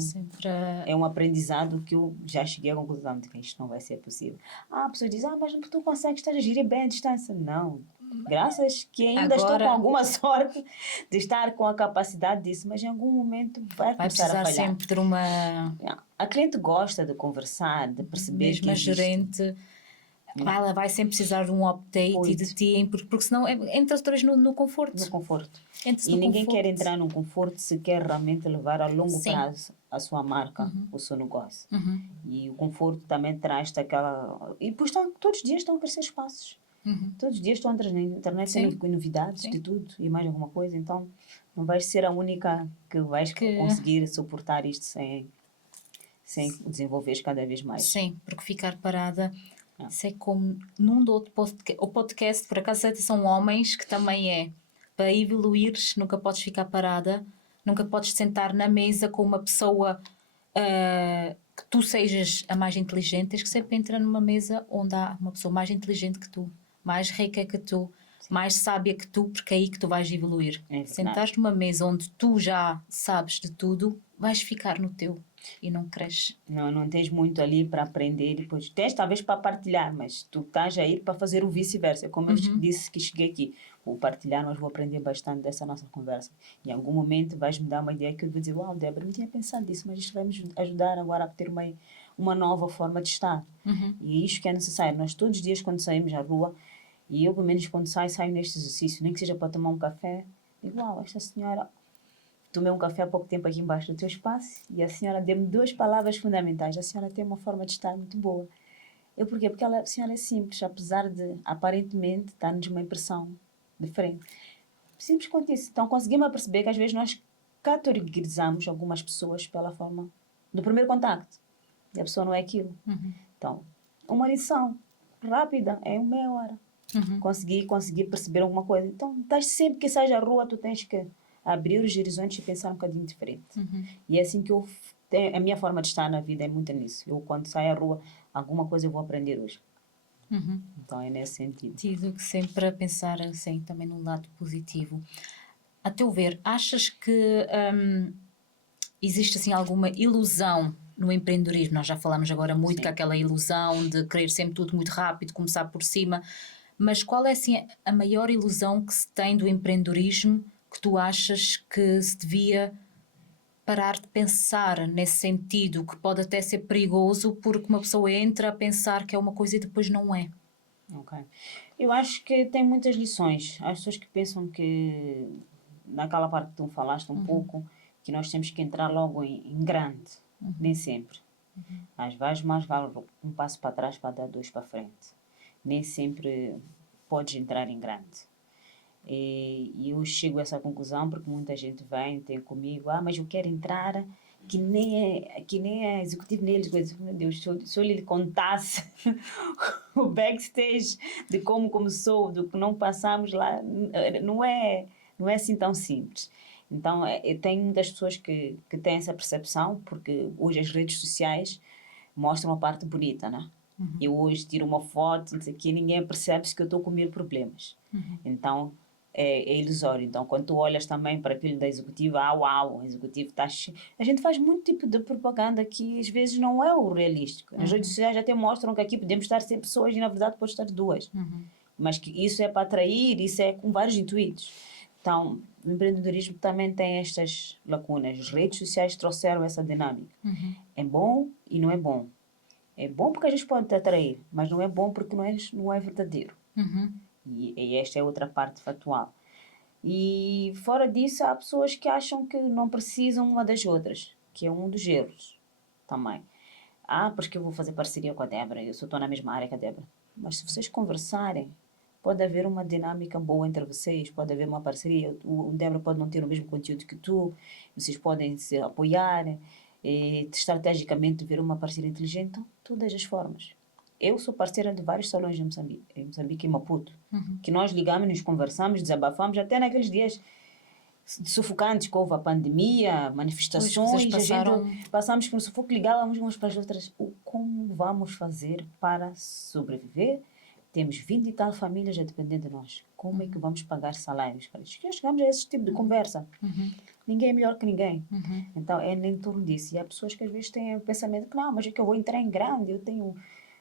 é um aprendizado que eu já cheguei à conclusão de que isto não vai ser possível. A pessoa diz, mas tu consegues estar a gerir bem a distância. Não. Graças que ainda estou com alguma sorte de estar com a capacidade disso, mas em algum momento vai começar a falhar. Sempre ter uma... A cliente gosta de conversar, de perceber mesmo que a gerente... Ela vai sempre precisar de um update e de ti, porque senão entra outra vez no conforto. No conforto. E ninguém quer entrar no conforto se quer realmente levar a longo prazo a sua marca, o seu negócio. E o conforto também traz aquela... E depois todos os dias estão a crescer espaços. Todos os dias tu entras na internet Sim. com novidades Sim. de tudo e mais alguma coisa, então não vais ser a única que vais conseguir suportar isto sem desenvolveres cada vez mais. Sim, porque ficar parada, Ah. isso é como num do outro podcast, o podcast, por acaso são homens, que também é, para evoluires nunca podes ficar parada, nunca podes sentar na mesa com uma pessoa que tu sejas a mais inteligente, tens que sempre entrar numa mesa onde há uma pessoa mais inteligente que tu, mais rica que tu, mais sábia que tu, porque é aí que tu vais evoluir. Sentares numa mesa onde tu já sabes de tudo, vais ficar no teu e não cresces. Não tens muito ali para aprender e depois tens talvez para partilhar, mas tu estás a ir para fazer o vice-versa. Como eu disse que cheguei aqui, vou partilhar, mas vou aprender bastante dessa nossa conversa. Em algum momento vais-me dar uma ideia que eu vou dizer, uau, Débora, não tinha pensado nisso, mas isto vai me ajudar agora a ter uma nova forma de estar. E é isto que é necessário. Nós todos os dias quando saímos à rua, e eu pelo menos quando saio neste exercício, nem que seja para tomar um café, digo, uau, esta senhora... Tomei um café há pouco tempo aqui embaixo do teu espaço e a senhora deu-me 2 palavras fundamentais. A senhora tem uma forma de estar muito boa. Eu porquê? Porque a senhora é simples, apesar de aparentemente dar-nos uma impressão diferente. Simples quanto isso. Então conseguimos perceber que às vezes nós categorizamos algumas pessoas pela forma do primeiro contacto. E a pessoa não é aquilo. Então, uma lição rápida, é uma meia hora. Conseguir perceber alguma coisa. Então, sempre que sais à rua, tu tens que abrir os horizontes e pensar um bocadinho diferente. E é assim que a minha forma de estar na vida é muito nisso. Eu, quando saio à rua, alguma coisa eu vou aprender hoje. Então, é nesse sentido. Tive que sempre a pensar assim, também num lado positivo. A teu ver, achas que existe assim alguma ilusão no empreendedorismo? Nós já falamos agora muito que aquela ilusão de querer sempre tudo muito rápido, começar por cima, mas qual é assim a maior ilusão que se tem do empreendedorismo que tu achas que se devia parar de pensar nesse sentido, que pode até ser perigoso porque uma pessoa entra a pensar que é uma coisa e depois não é? Ok. Eu acho que tem muitas lições. Há pessoas que pensam que, naquela parte que tu falaste um pouco, que nós temos que entrar logo em grande. Nem sempre. Às vezes, mais vale um passo para trás para dar 2 para frente. Nem sempre podes entrar em grande. E eu chego a essa conclusão porque muita gente vem, tem comigo, mas eu quero entrar que nem é executivo neles. Meu Deus, se eu lhe contasse o backstage de como começou, do que não passamos lá, não é assim tão simples. Então, tem muitas pessoas que têm essa percepção, porque hoje as redes sociais mostram a parte bonita, né? Eu hoje tiro uma foto, não sei o quê, ninguém percebe que eu estou com 1000 problemas. Então, é ilusório. Então, quando tu olhas também para aquilo da executiva, uau, o executivo está cheio. A gente faz muito tipo de propaganda que às vezes não é o realístico. As redes sociais até mostram que aqui podemos estar 100 pessoas e na verdade pode estar 2. Mas que isso é para atrair, isso é com vários intuitos. Então, o empreendedorismo também tem estas lacunas. As redes sociais trouxeram essa dinâmica. É bom e não é bom. É bom porque a gente pode te atrair, mas não é bom porque não é verdadeiro. E esta é outra parte factual. E fora disso, há pessoas que acham que não precisam uma das outras, que é um dos erros também. Porque eu vou fazer parceria com a Débora, eu só estou na mesma área que a Débora. Mas se vocês conversarem, pode haver uma dinâmica boa entre vocês, pode haver uma parceria. O Débora pode não ter o mesmo conteúdo que tu, vocês podem se apoiar, estrategicamente ver uma parceria inteligente. Então, todas as formas. Eu sou parceira de vários salões em Moçambique e Maputo, que nós ligamos, nos conversamos, desabafamos, até naqueles dias sufocantes que houve a pandemia, manifestações, passamos por um sufoco, ligávamos umas para as outras. Como vamos fazer para sobreviver? Temos 20 e tal famílias a depender de nós. Como é que vamos pagar salários? Já chegamos a esse tipo de conversa. Ninguém é melhor que ninguém. Então, é em torno disso. E há pessoas que às vezes têm o pensamento que não, mas é que eu vou entrar em grande, eu tenho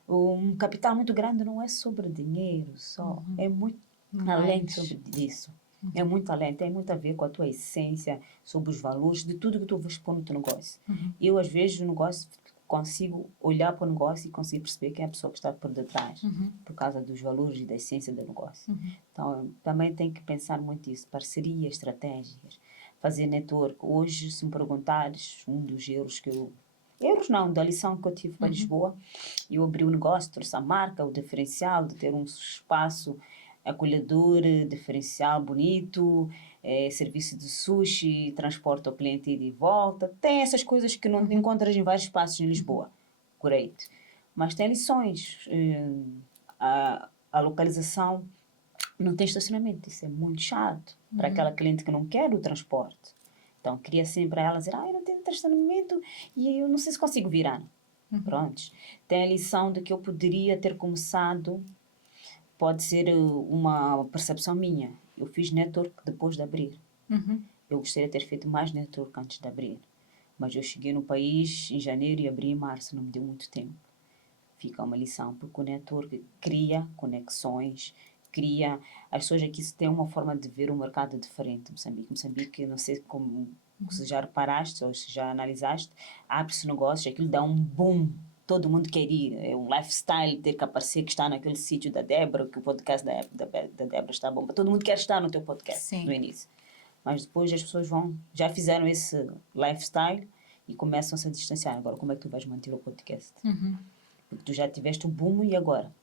um capital muito grande. Não é sobre dinheiro só. É muito além sobre disso. É muito além. Tem muito a ver com a tua essência, sobre os valores, de tudo que tu vais pôr no teu negócio. Eu, às vezes, no negócio, consigo olhar para o negócio e consigo perceber quem é a pessoa que está por detrás, por causa dos valores e da essência do negócio. Então, também tem que pensar muito nisso. Parcerias, estratégias, fazer network. Hoje, se me perguntares, um dos erros que eu erros não, da lição que eu tive para Lisboa. Eu abri o negócio, trouxe a marca, o diferencial de ter um espaço acolhedor, diferencial bonito, serviço de sushi, transporte ao cliente ida e volta. Tem essas coisas que não encontras em vários espaços em Lisboa. Great. Mas tem lições. A localização não tem estacionamento. Isso é muito chato para aquela cliente que não quer o transporte. Então, queria sempre a ela dizer, eu não tenho estacionamento e eu não sei se consigo virar. Prontos. Tem a lição de que eu poderia ter começado, pode ser uma percepção minha. Eu fiz network depois de abrir. Eu gostaria de ter feito mais network antes de abrir. Mas eu cheguei no país em janeiro e abri em março, não me deu muito tempo. Fica uma lição, porque o network cria conexões, cria... As pessoas aqui têm uma forma de ver o mercado diferente. Moçambique, não sei como se já reparaste ou se já analisaste, abre-se negócios, aquilo dá um boom, todo mundo quer ir, é um lifestyle ter que aparecer, que está naquele sítio da Débora, que o podcast da Débora está bom, todo mundo quer estar no teu podcast. Sim. No início. Mas depois as pessoas já fizeram esse lifestyle e começam a se distanciar. Agora, como é que tu vais manter o podcast? Porque tu já tiveste o boom e agora?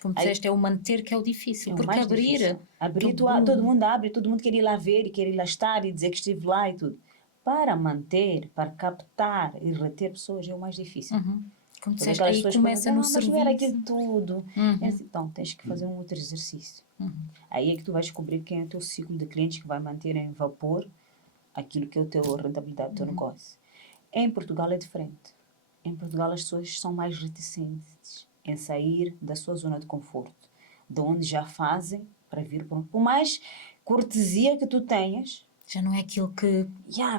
Como disseste, é o manter que é o difícil. Porque abrir todo mundo abre, todo mundo quer ir lá ver e quer ir lá estar e dizer que estive lá e tudo. Para manter, para captar e reter pessoas é o mais difícil. Como disseste, aí começa no serviço. Mas não era aquilo tudo. Então, tens que fazer um outro exercício. Aí é que tu vais descobrir quem é o teu ciclo de clientes que vai manter em vapor aquilo que é a rentabilidade do teu negócio. Em Portugal é diferente. Em Portugal as pessoas são mais reticentes em sair da sua zona de conforto, de onde já fazem para vir por mais cortesia que tu tenhas. Já não é aquilo que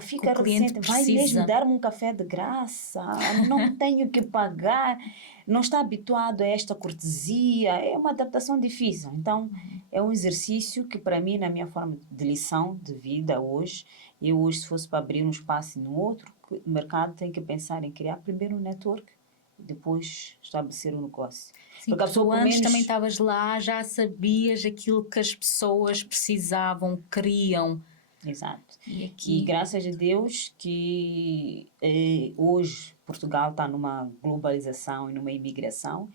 fica o cliente recente. precisa. Vai mesmo dar-me um café de graça, não tenho que pagar, não está habituado a esta cortesia, é uma adaptação difícil. Então, é um exercício que para mim, na minha forma de lição de vida hoje, eu hoje se fosse para abrir um espaço e no outro, o mercado tem que pensar em criar primeiro um network, depois estabelecer um negócio. Sim, porque tu antes também estavas lá, já sabias aquilo que as pessoas precisavam, queriam. Exato. E graças a Deus que hoje Portugal está numa globalização e numa imigração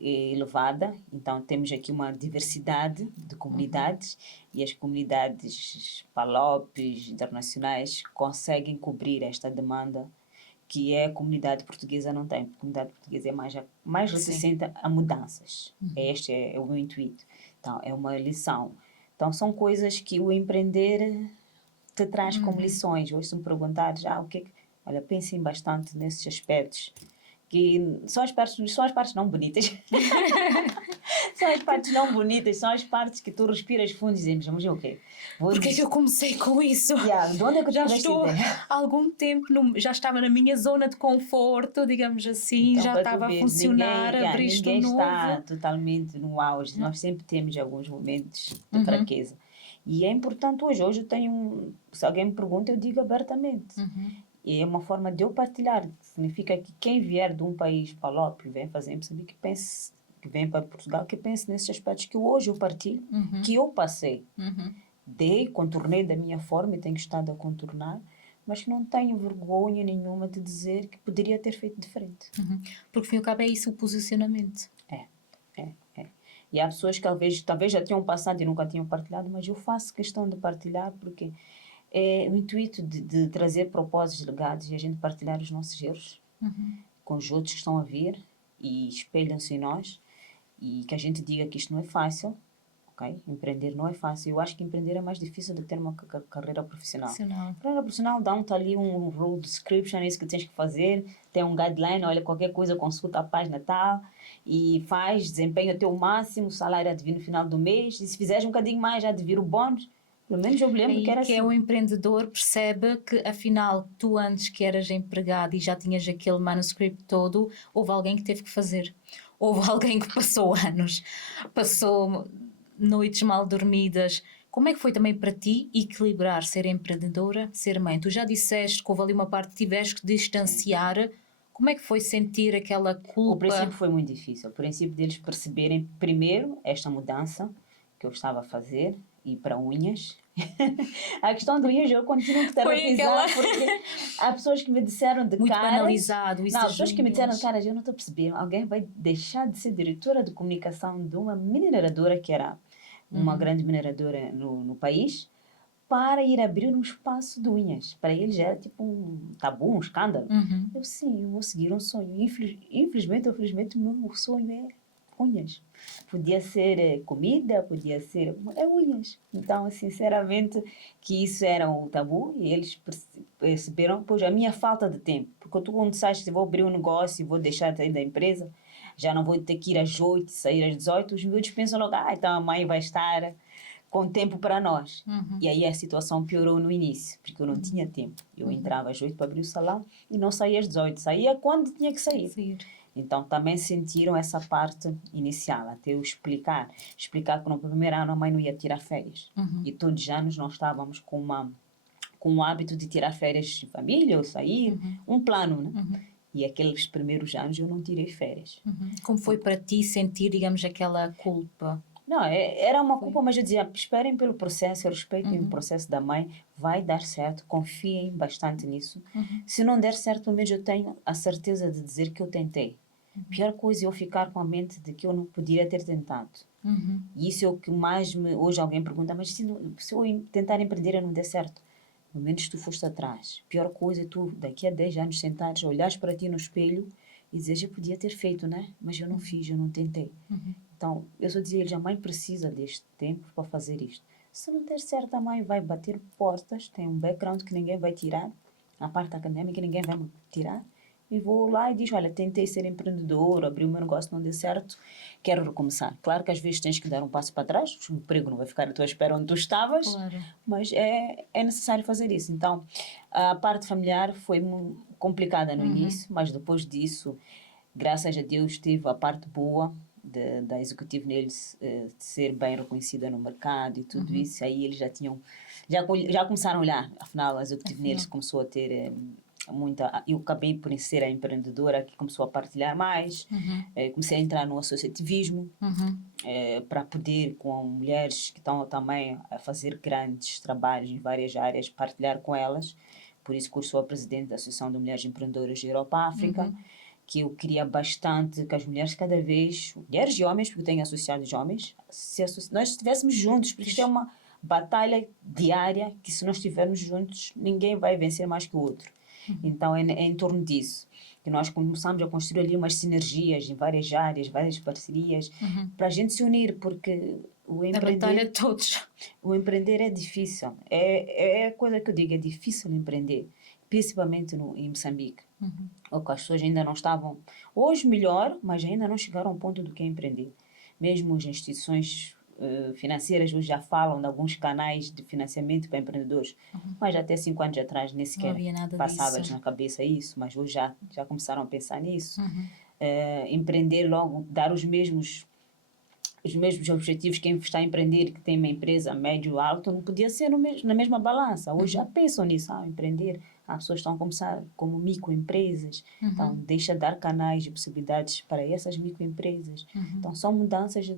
elevada, então temos aqui uma diversidade de comunidades e as comunidades palopes internacionais conseguem cobrir esta demanda que a comunidade portuguesa não tem. A comunidade portuguesa é mais resistente a mudanças. Este é o meu intuito. Então, é uma lição. Então, são coisas que o empreender te traz como lições. Hoje, se me perguntares, olha, pensem bastante nesses aspectos, que são as partes não bonitas. São as partes não bonitas, são as partes que tu respiras fundo e dizes, mas o quê? Porque é que eu comecei com isso? De onde é que eu já estou há algum tempo, já estava na minha zona de conforto, digamos assim, então, já estava a funcionar, abriste um novo. Ninguém está totalmente no auge, nós sempre temos alguns momentos de fraqueza. E é importante hoje eu tenho, se alguém me pergunta, eu digo abertamente. E é uma forma de eu partilhar, significa que quem vier de um país palópio, vem fazer Moçambique, que vem para Portugal, que pense nesses aspectos que hoje eu partilho, que eu passei. Contornei da minha forma e tenho estado a contornar, mas que não tenho vergonha nenhuma de dizer que poderia ter feito diferente. Porque, ao fim e ao cabo, é isso o posicionamento. É. E há pessoas que talvez já tinham passado e nunca tinham partilhado, mas eu faço questão de partilhar porque é o intuito de trazer propósitos legados e a gente partilhar os nossos erros com os outros que estão a vir e espelham-se em nós e que a gente diga que isto não é fácil, ok? Empreender não é fácil. Eu acho que empreender é mais difícil do que ter uma carreira profissional. Carreira profissional dá-te ali um rule description, é isso que tens que fazer, tem um guideline, olha, qualquer coisa, consulta a página tal e desempenha o teu máximo, o salário é de vir no final do mês e se fizeres um bocadinho mais já de vir o bónus. Pelo menos eu me lembro que era assim. É o empreendedor percebe que afinal tu antes que eras empregado e já tinhas aquele manuscript todo, houve alguém que teve que fazer. Houve alguém que passou anos, passou noites mal dormidas. Como é que foi também para ti equilibrar ser empreendedora, ser mãe? Tu já disseste que houve ali uma parte que tiveste que distanciar. Como é que foi sentir aquela culpa? O princípio foi muito difícil. O princípio deles perceberem primeiro esta mudança que eu estava a fazer, ir para unhas, A questão do unhas eu continuo a exteriorizar porque há pessoas que me disseram de Muito caras... banalizado isso Não, das pessoas que me disseram unhas. de caras, eu não estou a perceber. Alguém vai deixar de ser diretora de comunicação de uma mineradora que era uma grande mineradora no país para ir abrir um espaço de unhas. Para eles era tipo um tabu, um escândalo. Eu sim, eu vou seguir um sonho. Infelizmente ou felizmente, o meu sonho é unhas. Podia ser comida, podia ser... É unhas. Então, sinceramente, que isso era um tabu e eles perceberam, pois, a minha falta de tempo. Porque tu, quando sabes que vou abrir um negócio e vou deixar de sair da empresa, já não vou ter que ir às 8, sair às 18, os miúdos pensam logo, então a mãe vai estar com tempo para nós. E aí a situação piorou no início, porque eu não tinha tempo. Eu entrava às 8 para abrir o salão e não saía às 18. Saía quando tinha que sair. Sim. Então também sentiram essa parte inicial, até eu explicar. Explicar que no primeiro ano a mãe não ia tirar férias. E todos os anos nós estávamos com o hábito de tirar férias de família ou sair, um plano, né? E aqueles primeiros anos eu não tirei férias. Como foi para ti sentir, digamos, aquela culpa? Não, era uma culpa, mas eu dizia, esperem pelo processo, respeitem o processo da mãe, vai dar certo, confiem bastante nisso. Se não der certo, pelo menos eu tenho a certeza de dizer que eu tentei. Pior coisa é eu ficar com a mente de que eu não poderia ter tentado. E isso é o que mais hoje alguém pergunta, mas se eu tentar empreender e não der certo, pelo menos tu foste atrás. Pior coisa é tu, daqui a 10 anos, sentares, olhares para ti no espelho e dizeres, eu podia ter feito, né? Mas eu não fiz, eu não tentei. Então, eu só dizia a eles, a mãe precisa deste tempo para fazer isto. Se não der certo, a mãe vai bater portas, tem um background que ninguém vai tirar, a parte académica ninguém vai tirar, e vou lá e digo, olha, tentei ser empreendedor, abri o meu negócio, não deu certo, quero recomeçar. Claro que às vezes tens que dar um passo para trás, o emprego não vai ficar à tua espera onde tu estavas, Claro. mas é necessário fazer isso. Então, a parte familiar foi complicada no início, mas depois disso, graças a Deus, tive a parte boa da Executive Nails de ser bem reconhecida no mercado e tudo isso. Aí eles já começaram a olhar. Afinal, a Executive Nails começou a ter muita... Eu acabei por ser a empreendedora que começou a partilhar mais. Comecei a entrar no associativismo para poder, com mulheres que estão também a fazer grandes trabalhos em várias áreas, partilhar com elas. Por isso que eu sou a presidente da Associação de Mulheres Empreendedoras de Europa-África, que eu queria bastante que as mulheres cada vez, mulheres e homens, porque eu tenho associados de homens, nós estivéssemos juntos, porque isto é uma batalha diária que se nós estivermos juntos, ninguém vai vencer mais que o outro. Então é em torno disso que nós começamos a construir ali umas sinergias em várias áreas, várias parcerias, para a gente se unir, porque o empreender... A batalha de todos. O empreender é difícil. É a coisa que eu digo, é difícil empreender, principalmente em Moçambique. Ou que as pessoas ainda não estavam... Hoje melhor, mas ainda não chegaram ao ponto do que é empreender. Mesmo as instituições financeiras hoje já falam de alguns canais de financiamento para empreendedores, mas até 5 anos atrás nem sequer passava-lhes na cabeça isso, mas hoje já começaram a pensar nisso. Empreender logo, dar os mesmos objetivos. Quem está a empreender, que tem uma empresa médio alto, não podia ser na mesma balança. Hoje já pensam nisso, empreender. As pessoas estão a começar como microempresas, então deixa dar canais de possibilidades para essas microempresas. Então são mudanças de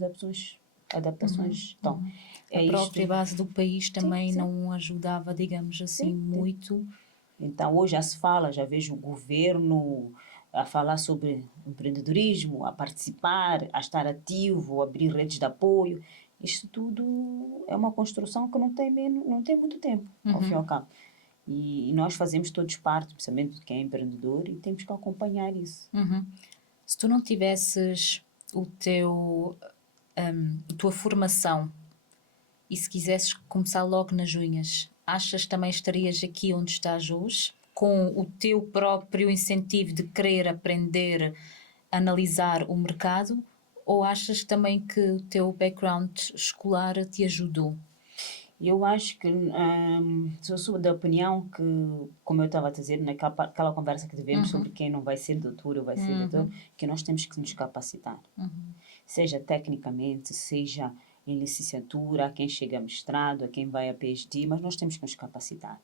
adaptações. Então, a própria base do país também sim. não ajudava, digamos assim, muito. Então hoje já se fala, já vejo o governo a falar sobre empreendedorismo, a participar, a estar ativo, a abrir redes de apoio. Isto tudo é uma construção que não tem muito tempo, ao fim e ao cabo. E nós fazemos todos parte, principalmente de quem é empreendedor, e temos que acompanhar isso. Se tu não tivesses a tua formação e se quisesses começar logo nas unhas, achas que também estarias aqui onde estás hoje? Com o teu próprio incentivo de querer aprender, analisar o mercado, ou achas também que o teu background escolar te ajudou? Eu acho que sou da opinião que, como eu estava a dizer naquela conversa que tivemos sobre quem não vai ser doutor ou vai ser doutor, que nós temos que nos capacitar. Seja tecnicamente, seja em licenciatura, a quem chega a mestrado, a quem vai a PhD, mas nós temos que nos capacitar.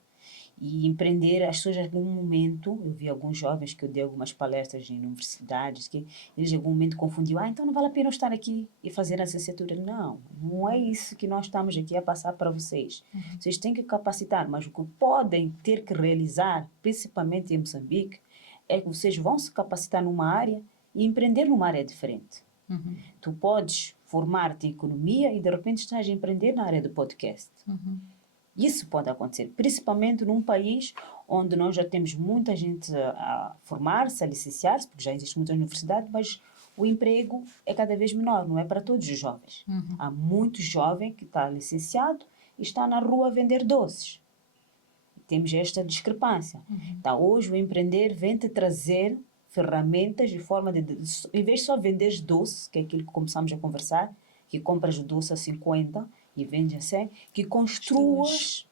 E empreender, as pessoas, em algum momento, eu vi alguns jovens que eu dei algumas palestras em universidades, que eles, em algum momento, confundiam, então não vale a pena eu estar aqui e fazer a licenciatura. Não, não é isso que nós estamos aqui a passar para vocês. Vocês têm que capacitar, mas o que podem ter que realizar, principalmente em Moçambique, é que vocês vão se capacitar numa área e empreender numa área diferente. Tu podes formar-te em economia e, de repente, estás a empreender na área do podcast. Isso pode acontecer, principalmente num país onde nós já temos muita gente a formar-se, a licenciar-se, porque já existe muita universidade, mas o emprego é cada vez menor, não é para todos os jovens. Há muito jovem que está licenciado e está na rua a vender doces. Temos esta discrepância. Então, hoje o empreender vem-te trazer ferramentas de forma de... Em vez de só vender doce, que é aquilo que começamos a conversar, que compras o doce a 50 e vendes a 100, que construas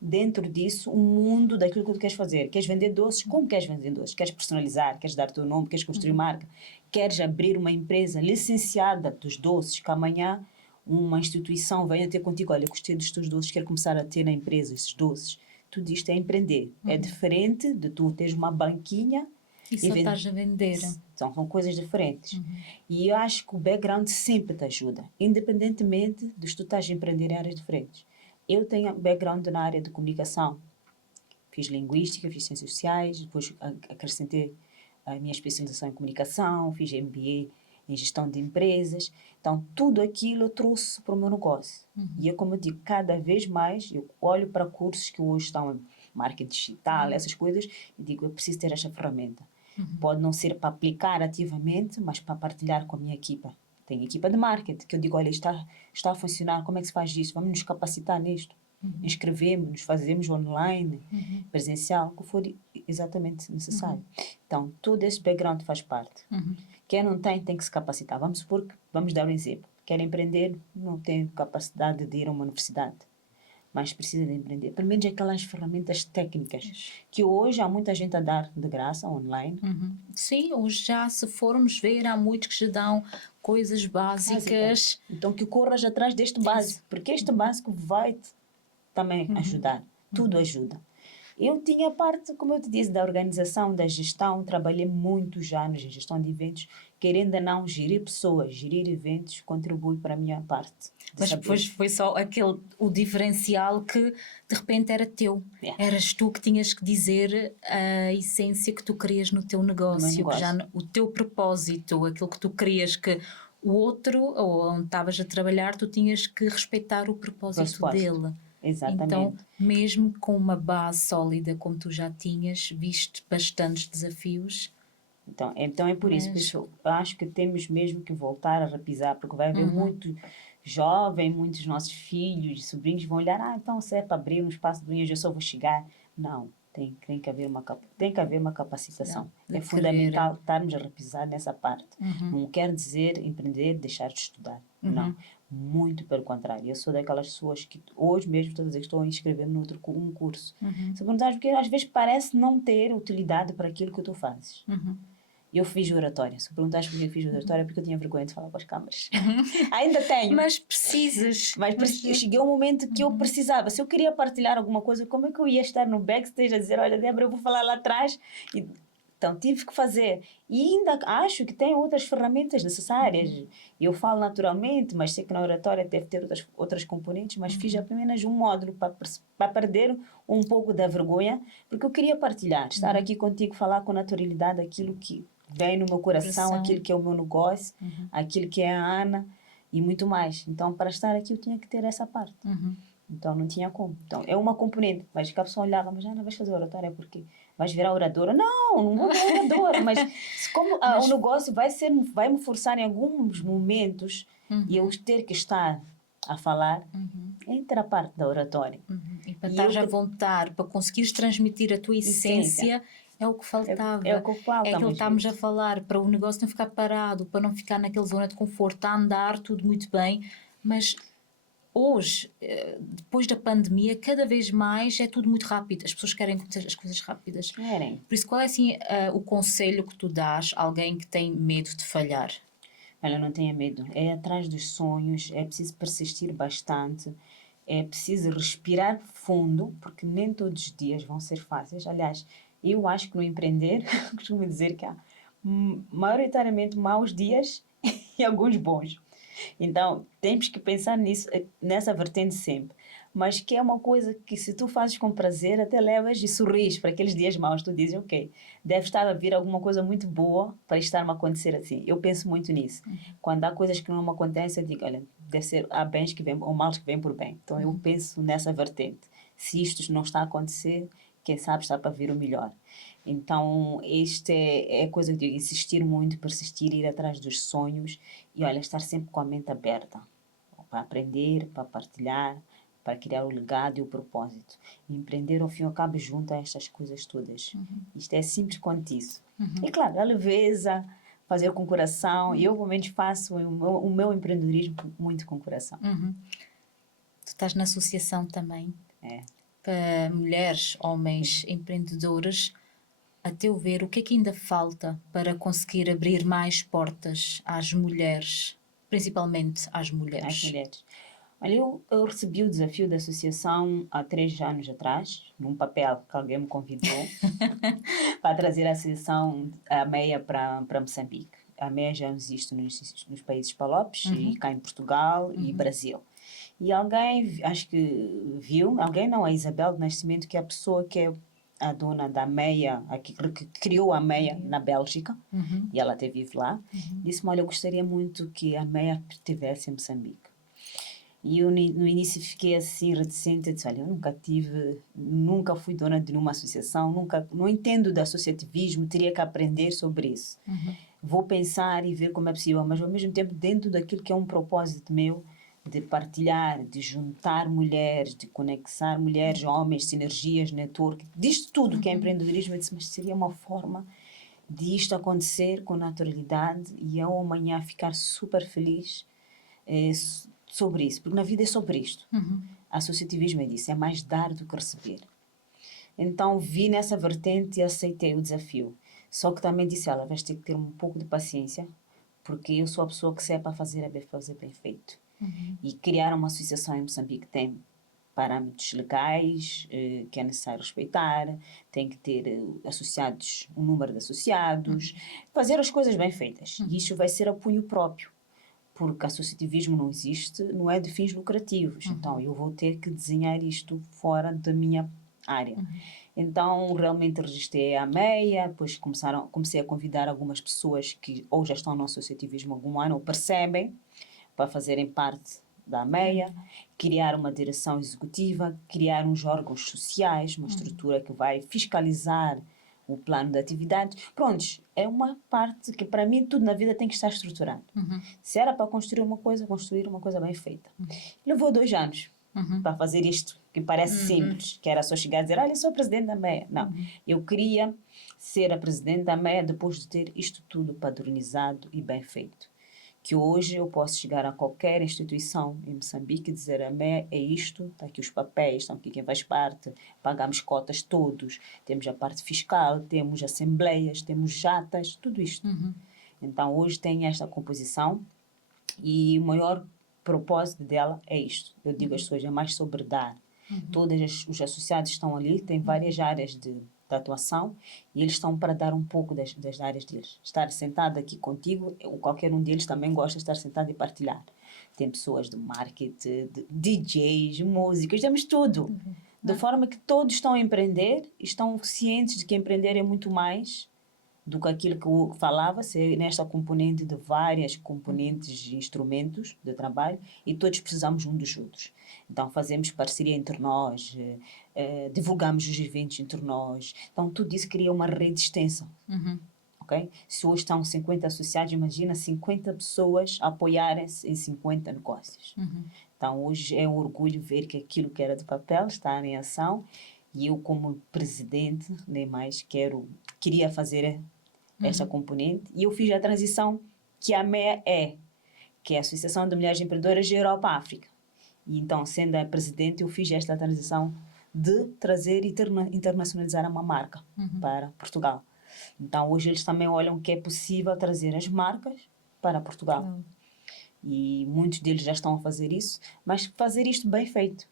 dentro disso um mundo daquilo que tu queres fazer. Queres vender doces? Como queres vender doces? Queres personalizar? Queres dar teu nome? Queres construir marca? Queres abrir uma empresa licenciada dos doces, que amanhã uma instituição venha ter contigo, olha, gostei dos teus doces, quero começar a ter na empresa esses doces. Tudo isto é empreender. É diferente de tu teres uma banquinha e só estás a vender. São coisas diferentes. E eu acho que o background sempre te ajuda, independentemente de tu estás a empreender em áreas diferentes. Eu tenho background na área de comunicação. Fiz linguística, fiz ciências sociais, depois acrescentei a minha especialização em comunicação, fiz MBA em gestão de empresas. Então, tudo aquilo eu trouxe para o meu negócio. E eu, como eu digo, cada vez mais eu olho para cursos que hoje estão em marketing digital, essas coisas, e digo, eu preciso ter esta ferramenta. Pode não ser para aplicar ativamente, mas para partilhar com a minha equipa. Tenho equipa de marketing, que eu digo, olha, está a funcionar, como é que se faz isso? Vamos nos capacitar nisto. Inscrevemos-nos, fazemos online, presencial, o que for exatamente necessário. Então, todo esse background faz parte. Quem não tem que se capacitar. Vamos supor que, vamos dar um exemplo. Quer empreender, não tem capacidade de ir a uma universidade, mas precisa de empreender. Pelo menos aquelas ferramentas técnicas que hoje há muita gente a dar de graça, online. Sim, hoje já, se formos ver, há muitos que já dão coisas básicas. Então, que corras atrás deste básico, porque este básico vai-te também ajudar. Tudo ajuda. Eu tinha parte, como eu te disse, da organização, da gestão. Trabalhei muitos anos em gestão de eventos. Querendo ou não, gerir pessoas, gerir eventos, contribui para a minha parte. Mas depois foi só o diferencial que de repente era teu. Eras tu que tinhas que dizer a essência que tu querias no teu negócio. Que já, o teu propósito, aquilo que tu querias que o outro, ou onde estavas a trabalhar, tu tinhas que respeitar o propósito dele. Exatamente. Então, mesmo com uma base sólida como tu já tinhas, viste bastantes desafios. Então é por isso que eu acho que temos mesmo que voltar a repisar, porque vai haver muito jovem, muitos nossos filhos, sobrinhos vão olhar, então se é para abrir um espaço de unhas eu só vou chegar. Não, tem que haver uma capacitação. É fundamental estarmos a repisar nessa parte. Não quer dizer empreender, deixar de estudar. Não. Muito pelo contrário. Eu sou daquelas pessoas que hoje mesmo estou a inscrever um curso. Se perguntares, porque às vezes parece não ter utilidade para aquilo que tu fazes. Eu fiz oratória. Se perguntares porque eu fiz oratória, é porque eu tinha vergonha de falar com as câmaras. Ainda tenho. Mas precisas. Mas cheguei a um momento que eu precisava. Se eu queria partilhar alguma coisa, como é que eu ia estar no backstage a dizer, olha, Débora, eu vou falar lá atrás? Então, tive que fazer. E ainda acho que tem outras ferramentas necessárias. Eu falo naturalmente, mas sei que na oratória deve ter outras componentes, mas fiz apenas um módulo para perder um pouco da vergonha, porque eu queria partilhar, estar aqui contigo, falar com naturalidade aquilo que vem no meu coração, aquilo que é o meu negócio, aquilo que é a Ana e muito mais. Então, para estar aqui, eu tinha que ter essa parte. Então, não tinha como. Então, é uma componente. Mas que a pessoa olhava, mas Ana, vais fazer oratória porque vais virar oradora? Não vou virar oradora. Mas como o negócio vai me forçar em alguns momentos e eu ter que estar a falar, entra a parte da oratória. E para estar à vontade, para conseguires transmitir a tua essência, é o que faltava. É o que falta. É aquilo que estamos a falar, para o negócio não ficar parado, para não ficar naquela zona de conforto, a andar, tudo muito bem, mas hoje, depois da pandemia, cada vez mais é tudo muito rápido. As pessoas querem as coisas rápidas. Querem. Por isso, qual é assim, o conselho que tu dás a alguém que tem medo de falhar? Olha, não tenha medo. É atrás dos sonhos, é preciso persistir bastante. é preciso respirar fundo, porque nem todos os dias vão ser fáceis. Aliás, eu acho que no empreender, costumo dizer que há maioritariamente maus dias e alguns bons. Então, temos que pensar nisso, nessa vertente sempre. Mas que é uma coisa que, se tu fazes com prazer, até levas e sorris para aqueles dias maus. Tu dizes, ok, deve estar a vir alguma coisa muito boa para estar-me a acontecer assim. Eu penso muito nisso. Quando há coisas que não me acontecem, eu digo, olha, deve ser, há bens que vêm, ou males que vêm por bem. Então, eu penso nessa vertente. Se isto não está a acontecer, quem sabe está para vir o melhor. Então, este é coisa que eu digo, insistir muito, persistir, ir atrás dos sonhos e, olha, estar sempre com a mente aberta para aprender, para partilhar, para criar o legado e o propósito. E empreender, ao fim e ao cabo, junta estas coisas todas. Isto é simples quanto isso. E, claro, a leveza, fazer com coração. E eu, pelo menos, faço o meu empreendedorismo muito com coração. Tu estás na associação também. É. Para mulheres, homens, empreendedores. A teu ver, o que é que ainda falta para conseguir abrir mais portas às mulheres, principalmente às mulheres? Às mulheres. Olha, eu recebi o desafio da associação há 3 anos atrás, num papel que alguém me convidou, para trazer a associação a MEIA para Moçambique. A MEIA já existe nos países Palopes, e cá em Portugal e Brasil. E alguém, acho que viu, alguém não, a Isabel de Nascimento, que é a pessoa que é a dona da MEIA, que criou a MEIA na Bélgica, e ela até vive lá, disse-me, olha, eu gostaria muito que a MEIA estivesse em Moçambique. E eu no início fiquei assim reticente, eu disse, olha, eu nunca fui dona de nenhuma associação, não entendo de associativismo, teria que aprender sobre isso. Vou pensar e ver como é possível, mas ao mesmo tempo dentro daquilo que é um propósito meu, de partilhar, de juntar mulheres, de conectar mulheres, homens, sinergias, network, disto tudo que é empreendedorismo, eu disse, mas seria uma forma de isto acontecer com naturalidade e eu amanhã ficar super feliz sobre isso, porque na vida é sobre isto. Associativismo é disso, é mais dar do que receber. Então vi nessa vertente e aceitei o desafio. Só que também disse ela, vais ter que ter um pouco de paciência, porque eu sou a pessoa que sei para fazer bem feito. E criar uma associação em Moçambique tem parâmetros legais que é necessário respeitar, tem que ter associados, um número de associados, fazer as coisas bem feitas. E isso vai ser a punho próprio, porque associativismo não existe, não é de fins lucrativos. Então, eu vou ter que desenhar isto fora da minha área. Então, realmente registrei a MEIA, depois comecei a convidar algumas pessoas que ou já estão no associativismo há algum ano ou percebem, para fazerem parte da MEIA, criar uma direção executiva, criar uns órgãos sociais, uma estrutura que vai fiscalizar o plano de atividades. Prontos, é uma parte que para mim tudo na vida tem que estar estruturado. Se era para construir uma coisa bem feita. Levou 2 anos para fazer isto, que parece simples, que era só chegar a dizer, olha, eu sou a presidente da MEIA. Não, eu queria ser a presidente da MEIA depois de ter isto tudo padronizado e bem feito. Que hoje eu posso chegar a qualquer instituição em Moçambique e dizer a MEIA é isto, está aqui os papéis, estão aqui quem faz parte, pagamos cotas todos, temos a parte fiscal, temos assembleias, temos jatas, tudo isto. Então hoje tem esta composição e o maior propósito dela é isto. Eu digo às pessoas, é mais sobre dar. Todos os associados estão ali, têm várias áreas de atuação e eles estão para dar um pouco das áreas deles. Estar sentado aqui contigo, qualquer um deles também gosta de estar sentado e partilhar. Tem pessoas de marketing, de DJs, músicos, temos tudo. De forma que todos estão a empreender e estão cientes de que empreender é muito mais do que aquilo que eu falava, ser nesta componente de várias componentes de instrumentos de trabalho e todos precisamos um dos outros. Então fazemos parceria entre nós, divulgamos os eventos entre nós. Então tudo isso cria uma rede extensa. Okay? Se hoje estão 50 associados, imagina 50 pessoas apoiarem-se em 50 negócios. Então hoje é um orgulho ver que aquilo que era de papel está em ação e eu como presidente, nem mais, queria fazer esta componente e eu fiz a transição que a MEIA que é a Associação de Mulheres Empreendedoras de Europa-África. E então, sendo a presidente, eu fiz esta transição de trazer e internacionalizar uma marca para Portugal. Então, hoje eles também olham que é possível trazer as marcas para Portugal. E muitos deles já estão a fazer isso, mas fazer isto bem feito.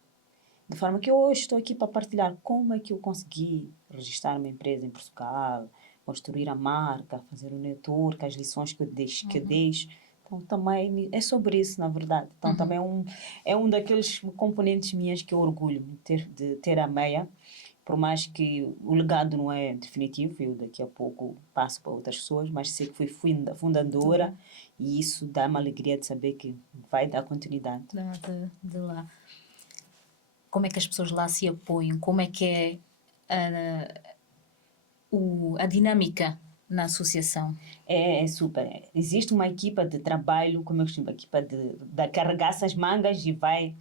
De forma que eu hoje estou aqui para partilhar como é que eu consegui registrar uma empresa em Portugal, construir a marca, fazer o network, as lições que eu deixo. Então, também é sobre isso, na verdade. Então, também é um daqueles componentes minhas que eu orgulho de ter a Meia, por mais que o legado não é definitivo, eu daqui a pouco passo para outras pessoas, mas sei que fui fundadora e isso dá-me alegria de saber que vai dar continuidade. De lá. Como é que as pessoas lá se apoiam? Como é que é a dinâmica na associação? É super. Existe uma equipa de trabalho, como eu chamo, equipa de carregar-se as mangas e vai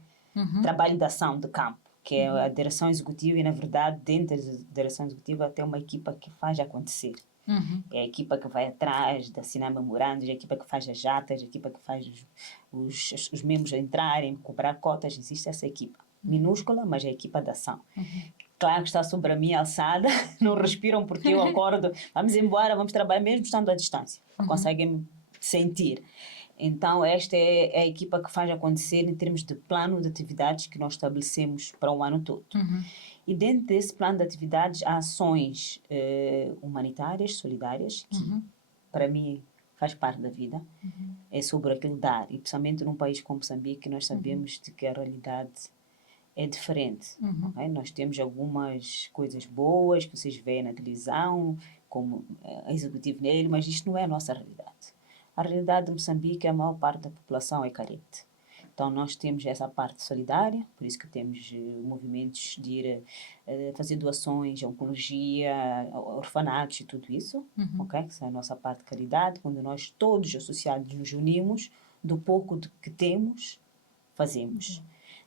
trabalho de ação de campo, que é a direção executiva e, na verdade, dentro da direção executiva tem uma equipa que faz acontecer. É a equipa que vai atrás de assinar memorandos, é a equipa que faz as atas, é a equipa que faz os membros entrarem, cobrar cotas. Existe essa equipa. Minúscula, mas é a equipa de ação. Claro que está sobre a minha alçada, não respiram porque eu acordo, vamos embora, vamos trabalhar, mesmo estando à distância. Conseguem sentir. Então, esta é a equipa que faz acontecer em termos de plano de atividades que nós estabelecemos para o ano todo. E dentro desse plano de atividades há ações humanitárias, solidárias, que para mim faz parte da vida. É sobre aquilo dar. E principalmente num país como Moçambique, nós sabemos de que a realidade é diferente. Okay? Nós temos algumas coisas boas que vocês veem na televisão, como a executivo nele, mas isto não é a nossa realidade. A realidade de Moçambique, a maior parte da população é carente. Então, nós temos essa parte solidária, por isso que temos movimentos de ir fazer doações, oncologia, orfanatos e tudo isso, okay? Que é a nossa parte de caridade, quando nós todos associados nos unimos, do pouco que temos, fazemos.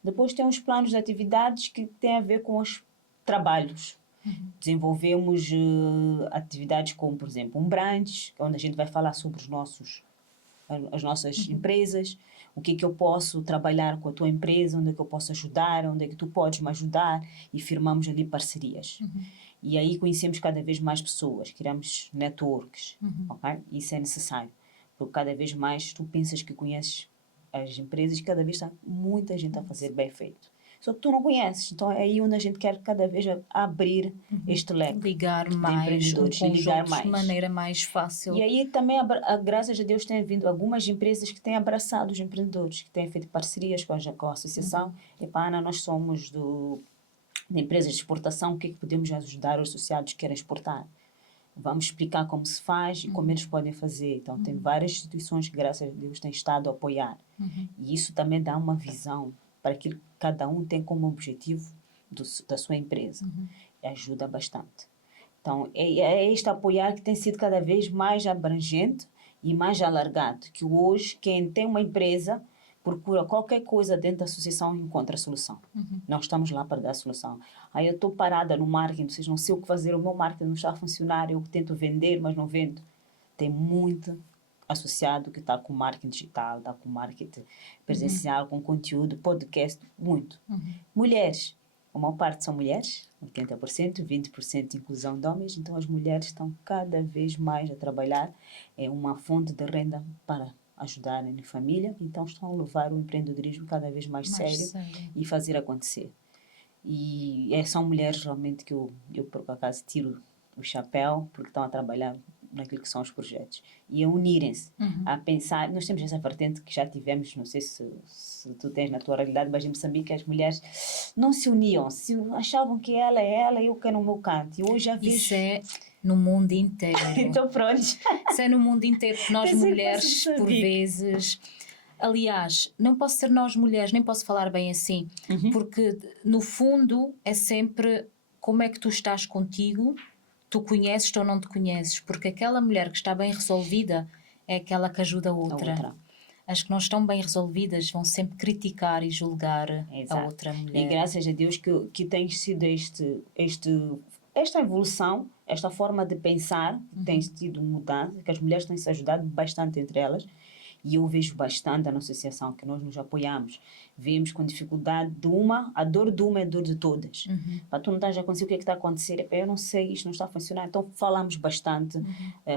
Depois tem os planos de atividades que têm a ver com os trabalhos. Desenvolvemos atividades como, por exemplo, um brunch, onde a gente vai falar sobre as nossas empresas, o que eu posso trabalhar com a tua empresa, onde é que eu posso ajudar, onde é que tu podes me ajudar, e firmamos ali parcerias. E aí conhecemos cada vez mais pessoas, criamos networks, okay? Isso é necessário, porque cada vez mais tu pensas que conheces as empresas, cada vez está muita gente a fazer bem feito. Só que tu não conheces, então é aí onde a gente quer cada vez abrir este leque ligar de mais empreendedores, ligar mais. de maneira mais fácil. E aí também, graças a Deus, tem havido algumas empresas que têm abraçado os empreendedores, que têm feito parcerias com a associação. E pá, Ana, nós somos de empresas de exportação, o que é que podemos ajudar os associados que querem exportar? Vamos explicar como se faz e como eles podem fazer. Então, tem várias instituições que, graças a Deus, têm estado a apoiar. E isso também dá uma visão para aquilo que cada um tem como objetivo da sua empresa. E ajuda bastante. Então, é este apoiar que tem sido cada vez mais abrangente e mais alargado. Que hoje, quem tem uma empresa, procura qualquer coisa dentro da associação e encontra a solução. Nós estamos lá para dar a solução. Aí eu estou parada no marketing, vocês não sei o que fazer, o meu marketing não está a funcionar, eu tento vender, mas não vendo. Tem muito associado que está com marketing digital, está com marketing presencial, com conteúdo, podcast, muito. Mulheres, a maior parte são mulheres, 80%, 20% de inclusão de homens, então as mulheres estão cada vez mais a trabalhar, é uma fonte de renda para ajudarem na família, então estão a levar o empreendedorismo cada vez mais sério e fazer acontecer. E são mulheres realmente que eu por acaso tiro o chapéu, porque estão a trabalhar naquilo que são os projetos. E a unirem-se, a pensar. Nós temos essa vertente que já tivemos, não sei se tu tens na tua realidade, mas em Moçambique as mulheres não se uniam, achavam que ela é ela e eu que é no meu canto. E hoje já vejo... Isso é no mundo inteiro. Então pronto. Isso é no mundo inteiro, que nós mulheres, por vezes... Aliás, não posso ser nós mulheres, nem posso falar bem assim, porque no fundo é sempre como é que tu estás contigo, tu conheces ou não te conheces, porque aquela mulher que está bem resolvida é aquela que ajuda a outra. As que não estão bem resolvidas vão sempre criticar e julgar a outra mulher. E graças a Deus que tem sido esta evolução, esta forma de pensar tem sido mudada, que as mulheres têm se ajudado bastante entre elas. E eu vejo bastante na associação que nós nos apoiamos. Vemos com dificuldade de uma, a dor de uma é a dor de todas. Para tu não estás a acontecer, o que é que está a acontecer? Eu não sei, isto não está a funcionar. Então falamos bastante,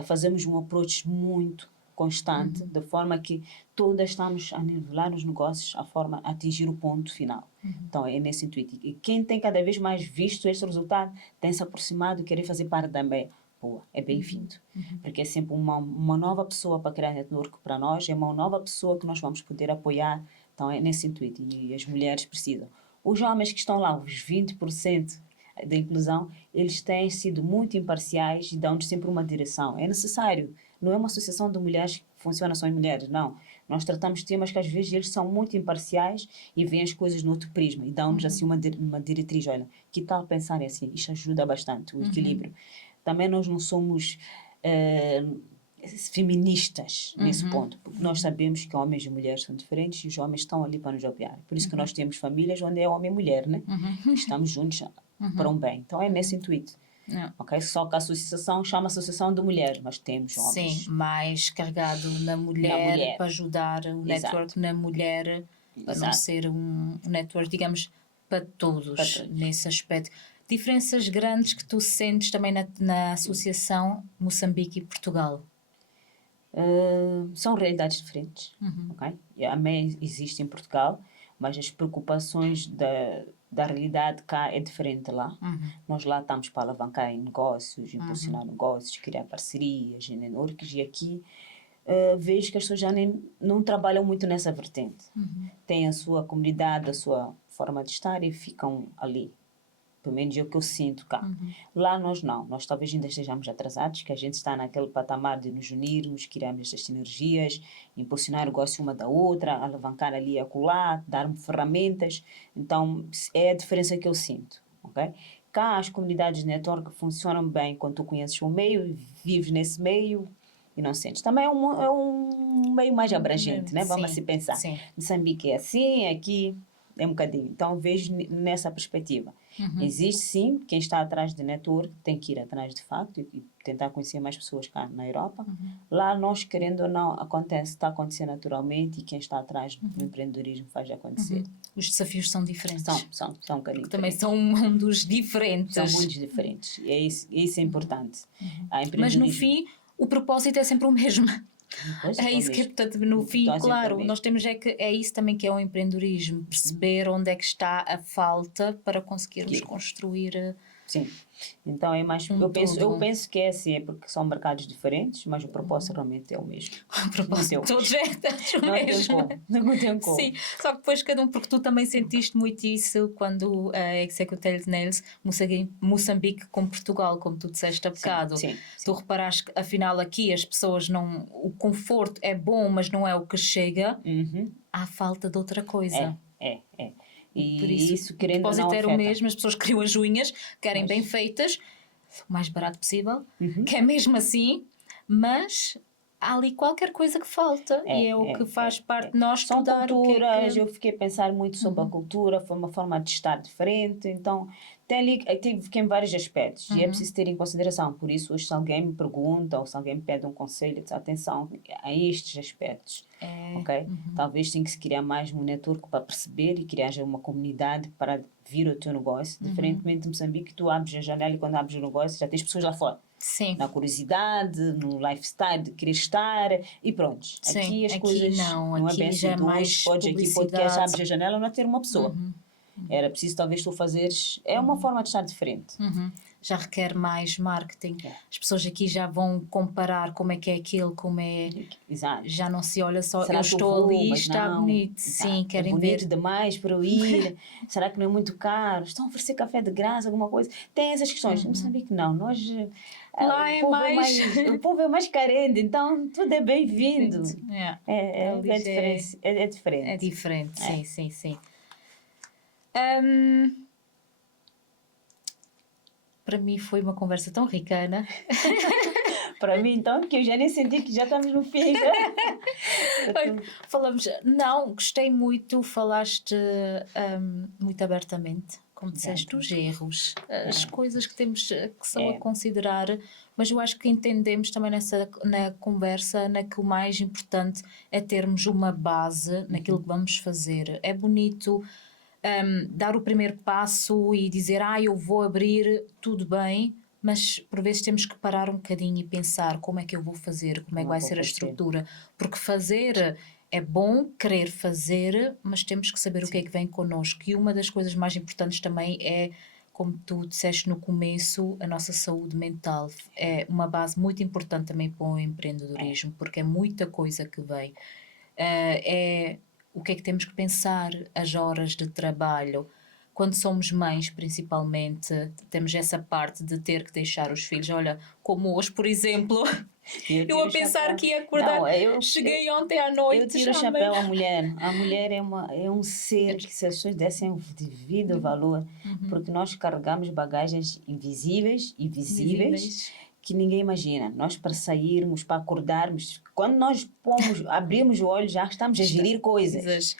fazemos um approach muito constante, de forma que todas estamos a nivelar os negócios a forma a atingir o ponto final. Então, é nesse intuito. E quem tem cada vez mais visto este resultado tem se aproximado e querer fazer parte também. Boa, é bem-vindo. Porque é sempre uma nova pessoa para criar network para nós, é uma nova pessoa que nós vamos poder apoiar. Então, é nesse intuito. E as mulheres precisam. Os homens que estão lá, os 20% da inclusão, eles têm sido muito imparciais e dão-nos sempre uma direção. É necessário. Não é uma associação de mulheres que funciona só em mulheres, não. Nós tratamos temas que às vezes eles são muito imparciais e veem as coisas no outro prisma e dão-nos assim uma diretriz. Olha, que tal pensar assim? Isto ajuda bastante, o equilíbrio. Também nós não somos feministas nesse ponto, porque nós sabemos que homens e mulheres são diferentes e os homens estão ali para nos apoiar. Por isso que nós temos famílias onde é homem e mulher, né? Estamos juntos para um bem. Então é nesse intuito. Okay? Só que a associação chama Associação de Mulheres, mas temos homens. Sim, mais carregado na mulher. Para ajudar o network na mulher, para não ser um network, digamos, para todos, nesse aspecto. Diferenças grandes que tu sentes também na associação Moçambique e Portugal? São realidades diferentes. Okay? A MEI existe em Portugal, mas as preocupações da realidade cá é diferente lá. Nós lá estamos para alavancar em negócios, impulsionar negócios, criar parcerias, networks, e aqui vejo que as pessoas já não trabalham muito nessa vertente. Têm a sua comunidade, a sua forma de estar e ficam ali. Pelo menos é o que eu sinto cá. Lá nós não. Nós talvez ainda estejamos atrasados, que a gente está naquele patamar de nos unirmos, criarmos estas sinergias, impulsionar o negócio uma da outra, alavancar ali e acolá, dar ferramentas. Então, é a diferença que eu sinto. Okay? Cá as comunidades de network funcionam bem quando tu conheces o meio, vives nesse meio e não sentes. Também é um meio mais abrangente, né? Vamos assim pensar. Moçambique é assim, aqui é um bocadinho. Então, vejo nessa perspectiva. Existe sim, quem está atrás de network tem que ir atrás de facto e tentar conhecer mais pessoas cá na Europa. Lá nós, querendo ou não, está a acontecer naturalmente e quem está atrás do empreendedorismo faz acontecer. Os desafios são diferentes. São um bocadinho que também são mundos diferentes. São mundos diferentes. E isso é importante. Mas no fim, o propósito é sempre o mesmo. É isso que, portanto, no fim, claro, nós temos que é isso também que é o empreendedorismo, perceber onde é que está a falta para conseguirmos construir. Sim, então é mais. Eu penso que é assim, é porque são mercados diferentes, mas o propósito realmente é o mesmo. O propósito de todos é o mesmo. Não tem como. Sim, só que depois cada um, porque tu também sentiste muito isso quando a Executive Nails Moçambique com Portugal, como tu disseste há bocado. Sim. Tu reparaste que afinal aqui as pessoas não. O conforto é bom, mas não é o que chega. Há falta de outra coisa. É. E por isso querendo o propósito era o afeta. mesmo, as pessoas queriam as unhas, querem bem feitas, o mais barato possível, que é mesmo assim, mas há ali qualquer coisa que falta e é o que faz parte de nós São estudar culturas, eu fiquei a pensar muito sobre a cultura, foi uma forma de estar diferente, então tem vários aspectos e é preciso ter em consideração. Por isso, hoje, se alguém me pergunta ou se alguém me pede um conselho, diz, atenção a estes aspectos. Okay? Talvez tenha que se criar mais um network para perceber e criar já uma comunidade para vir ao teu negócio. Diferentemente de Moçambique, tu abres a janela e quando abres o negócio já tens pessoas lá fora. Sim. Na curiosidade, no lifestyle de querer estar e pronto. Sim. Aqui as aqui coisas não é bem já é mais aqui podcast, abres a janela não é ter uma pessoa. Era preciso talvez tu fazeres, é uma forma de estar diferente. Já requer mais marketing. As pessoas aqui já vão comparar como é que é aquilo, como é. Exato. Já não se olha só, será eu estou ali, mas está não. bonito. Exato. Sim, querem é bonito ver. demais para eu ir. Será que não é muito caro? Estão a oferecer café de graça, alguma coisa? Tem essas questões. Não sabia que não. Nós, lá o povo é mais carente, então tudo é bem-vindo. É diferente. É diferente, sim. Para mim foi uma conversa tão ricana. Para mim, então, que eu já nem senti que já estamos no fim. Falamos, gostei muito, falaste muito abertamente, como disseste, os erros, as coisas que temos que são a considerar, mas eu acho que entendemos também na conversa que o mais importante é termos uma base naquilo que vamos fazer. É bonito dar o primeiro passo e dizer, eu vou abrir, tudo bem, mas por vezes temos que parar um bocadinho e pensar como é que eu vou fazer, como é que vai ser a estrutura, porque fazer é bom, querer fazer, mas temos que saber o que é que vem connosco. E uma das coisas mais importantes também é, como tu disseste no começo, a nossa saúde mental. É uma base muito importante também para o empreendedorismo, porque é muita coisa que vem. É o que é que temos que pensar, as horas de trabalho. Quando somos mães, principalmente, temos essa parte de ter que deixar os filhos. Olha, como hoje, por exemplo, eu a pensar que ia acordar, cheguei ontem à noite. Eu tiro o chapéu à mulher. A mulher é um ser que, se as pessoas dessem o devido valor, porque nós carregamos bagagens invisíveis e visíveis que ninguém imagina. Nós, para sairmos, para acordarmos, quando nós abrimos o olho, já estamos a gerir coisas.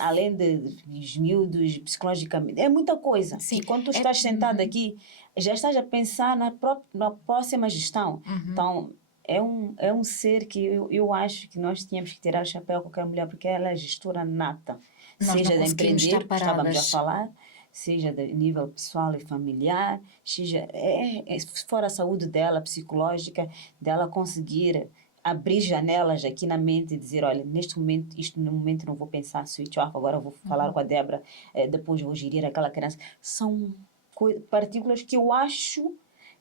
Além dos miúdos, psicologicamente. É muita coisa. Sim. E quando tu estás sentado aqui, já estás a pensar na próxima gestão. Então, é um ser que eu acho que nós tínhamos que tirar o chapéu a qualquer mulher, porque ela é gestora nata. Nós seja não de empreender, que estávamos a paradas. falar, seja de nível pessoal e familiar, seja fora a saúde dela, psicológica, dela conseguir abrir janelas aqui na mente e dizer, olha, neste momento, no momento não vou pensar switch off, agora eu vou falar com a Débora, depois vou gerir aquela criança. São partículas que eu acho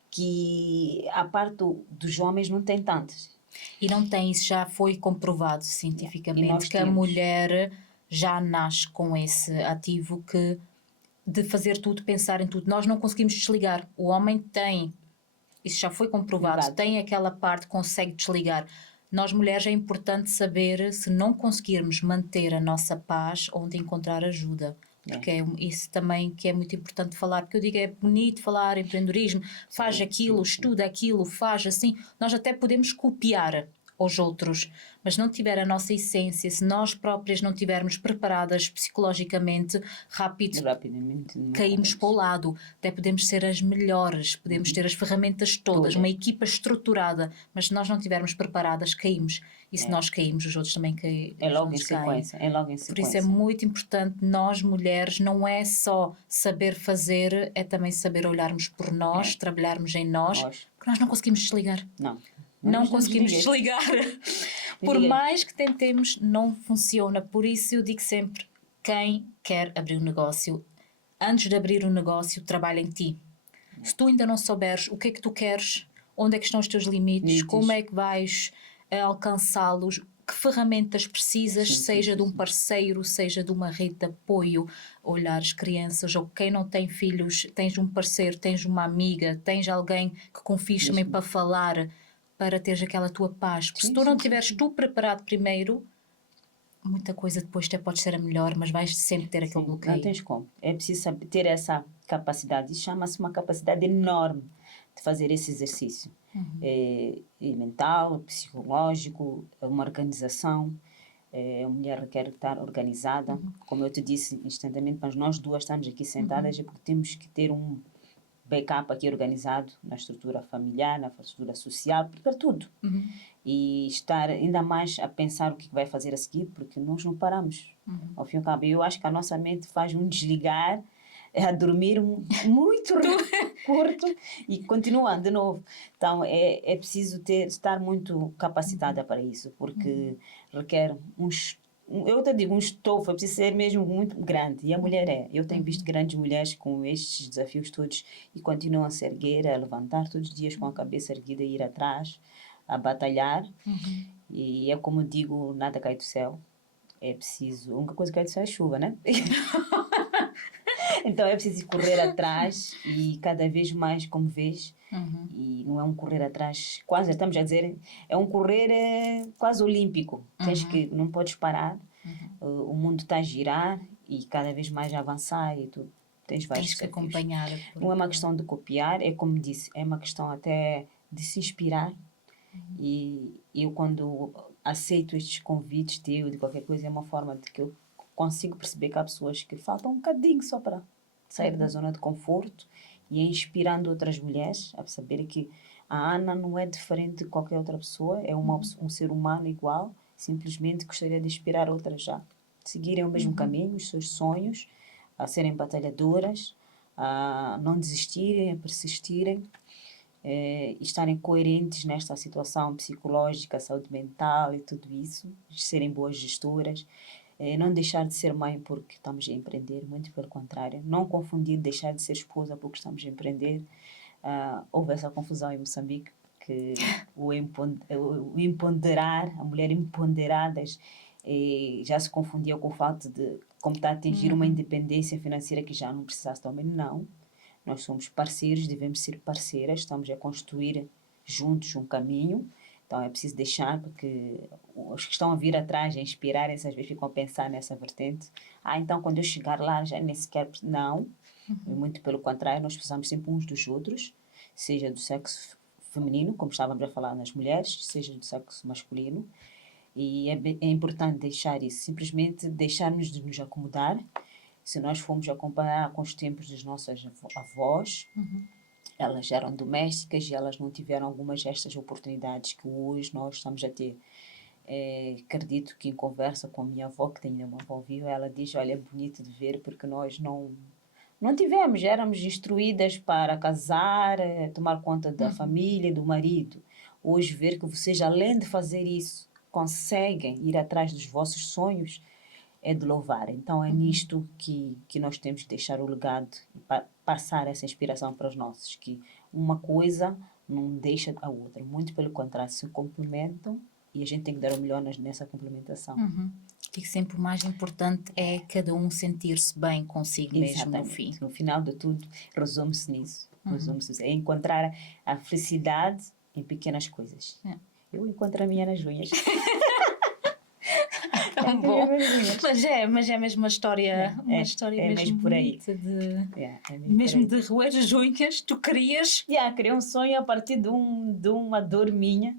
que a parte dos homens não tem tantas. E não tem, isso já foi comprovado cientificamente, que a mulher já nasce com esse ativo de fazer tudo, pensar em tudo. Nós não conseguimos desligar. O homem tem, isso já foi comprovado, tem aquela parte que consegue desligar. Nós mulheres é importante saber, se não conseguirmos manter a nossa paz, onde encontrar ajuda. Porque é isso também que é muito importante falar, porque eu digo, é bonito falar empreendedorismo, faz aquilo, estuda aquilo, faz assim, nós até podemos copiar aos outros, mas não tiver a nossa essência, se nós próprias não estivermos preparadas psicologicamente, rapidamente caímos para o lado. Até podemos ser as melhores, podemos ter as ferramentas todas, uma equipa estruturada, mas se nós não estivermos preparadas, caímos. E se nós caímos, os outros também caem. É logo em sequência. Por isso é muito importante, nós mulheres, não é só saber fazer, é também saber olharmos por nós, trabalharmos em nós, porque nós não conseguimos desligar. Não conseguimos desligar. Por mais que tentemos, não funciona. Por isso eu digo sempre, quem quer abrir um negócio, antes de abrir um negócio, trabalha em ti. Se tu ainda não souberes o que é que tu queres, onde é que estão os teus limites, como é que vais alcançá-los, que ferramentas precisas, seja de um parceiro, seja de uma rede de apoio, olhar as crianças, ou quem não tem filhos, tens um parceiro, tens uma amiga, tens alguém que confies também para falar, para teres aquela tua paz. Porque se tu não estiveres tu preparado primeiro, muita coisa depois até pode ser a melhor, mas vais sempre ter aquele bloqueio. Não tens como. É preciso saber ter essa capacidade. Isso chama-se uma capacidade enorme de fazer esse exercício. Mental, psicológico, uma organização. A mulher requer estar organizada. Como eu te disse instantaneamente, mas nós duas estamos aqui sentadas é porque temos que ter um backup aqui organizado na estrutura familiar, na estrutura social, para tudo. E estar ainda mais a pensar o que vai fazer a seguir, porque nós não paramos. Ao fim e ao cabo, eu acho que a nossa mente faz um desligar, a dormir muito curto e continuando de novo. Então, é preciso estar muito capacitada para isso, porque requer eu te digo, um estofo, é preciso ser mesmo muito grande. E a mulher é. Eu tenho visto grandes mulheres com estes desafios todos e continuam a se erguer, a levantar todos os dias com a cabeça erguida e ir atrás, a batalhar. E é como digo, nada cai do céu. É preciso... A única coisa que cai do céu é chuva, né? Então é preciso correr atrás e cada vez mais, como vês, e não é um correr atrás, quase estamos a dizer, é um correr quase olímpico. Tens que, não podes parar, o mundo está a girar e cada vez mais a avançar e tu tens vários que acompanhar. Não é uma questão de copiar, é como disse, é uma questão até de se inspirar. E eu quando aceito estes convites de qualquer coisa, é uma forma de que eu consigo perceber que há pessoas que faltam um bocadinho só para sair da zona de conforto e inspirando outras mulheres a saber que a Ana não é diferente de qualquer outra pessoa, é um ser humano igual, simplesmente gostaria de inspirar outras a seguirem o mesmo caminho, os seus sonhos, a serem batalhadoras, a não desistirem, a persistirem e estarem coerentes nesta situação psicológica, saúde mental e tudo isso, serem boas gestoras, não deixar de ser mãe porque estamos a empreender, muito pelo contrário, não confundir deixar de ser esposa porque estamos a empreender. Houve essa confusão em Moçambique, que o empoderar, a mulher empoderadas, já se confundia com o fato de como está a atingir uma independência financeira que já não precisasse também. Não, nós somos parceiros, devemos ser parceiras, estamos a construir juntos um caminho. Então é preciso deixar, porque os que estão a vir atrás, a inspirarem-se, às vezes ficam a pensar nessa vertente. Então quando eu chegar lá já nem sequer... Não, muito pelo contrário, nós precisamos sempre uns dos outros, seja do sexo feminino, como estávamos a falar nas mulheres, seja do sexo masculino. E é importante deixar isso, simplesmente deixarmos de nos acomodar. Se nós formos a comparar com os tempos das nossas avós, elas eram domésticas e elas não tiveram algumas destas oportunidades que hoje nós estamos a ter. Acredito que em conversa com a minha avó, que tem uma avó viva, ela diz, olha, é bonito de ver porque nós não tivemos, éramos instruídas para casar, tomar conta da família, do marido. Hoje ver que vocês, além de fazer isso, conseguem ir atrás dos vossos sonhos, é de louvar. Então é nisto que nós temos que deixar o legado e passar essa inspiração para os nossos, que uma coisa não deixa a outra, muito pelo contrário, se complementam e a gente tem que dar o melhor nessa complementação. E sempre o mais importante é cada um sentir-se bem consigo mesmo no fim. No final de tudo, resume-se nisso. Resume-se, é encontrar a felicidade em pequenas coisas. Eu encontro a minha nas unhas. Tão bom. Mas é mesmo uma história, mesmo por aí. bonita mesmo de roer as unhas, tu querias... Criei um sonho a partir de uma dor minha.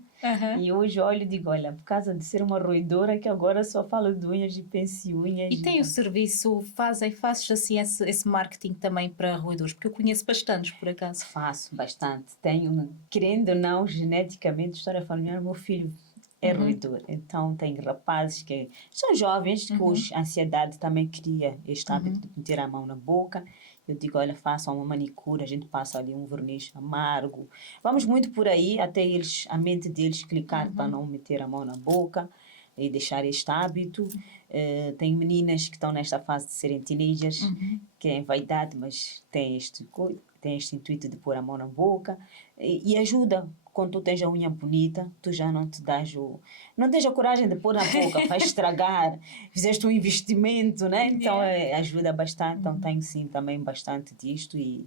E hoje olho e digo, olha, por causa de ser uma roedora que agora só falo de unhas e penso em unhas. E tem o serviço, fazes assim esse marketing também para roedores? Porque eu conheço bastantes, por acaso. Faço bastante. Tenho, querendo ou não, geneticamente, história familiar, meu filho é roedor. Então tem rapazes que são jovens, que hoje a ansiedade também cria este hábito de meter a mão na boca. Eu digo, olha, façam uma manicure, a gente passa ali um verniz amargo. Vamos muito por aí, até a mente deles clicar para não meter a mão na boca e deixar este hábito. Tem meninas que estão nesta fase de serem teenagers, que é vaidade, mas tem este intuito de pôr a mão na boca e ajuda. Quando tu tens a unha bonita, tu já não tens a coragem de pôr na boca, vai estragar, fizeste um investimento, né? Então ajuda bastante. Então tenho sim também bastante disto e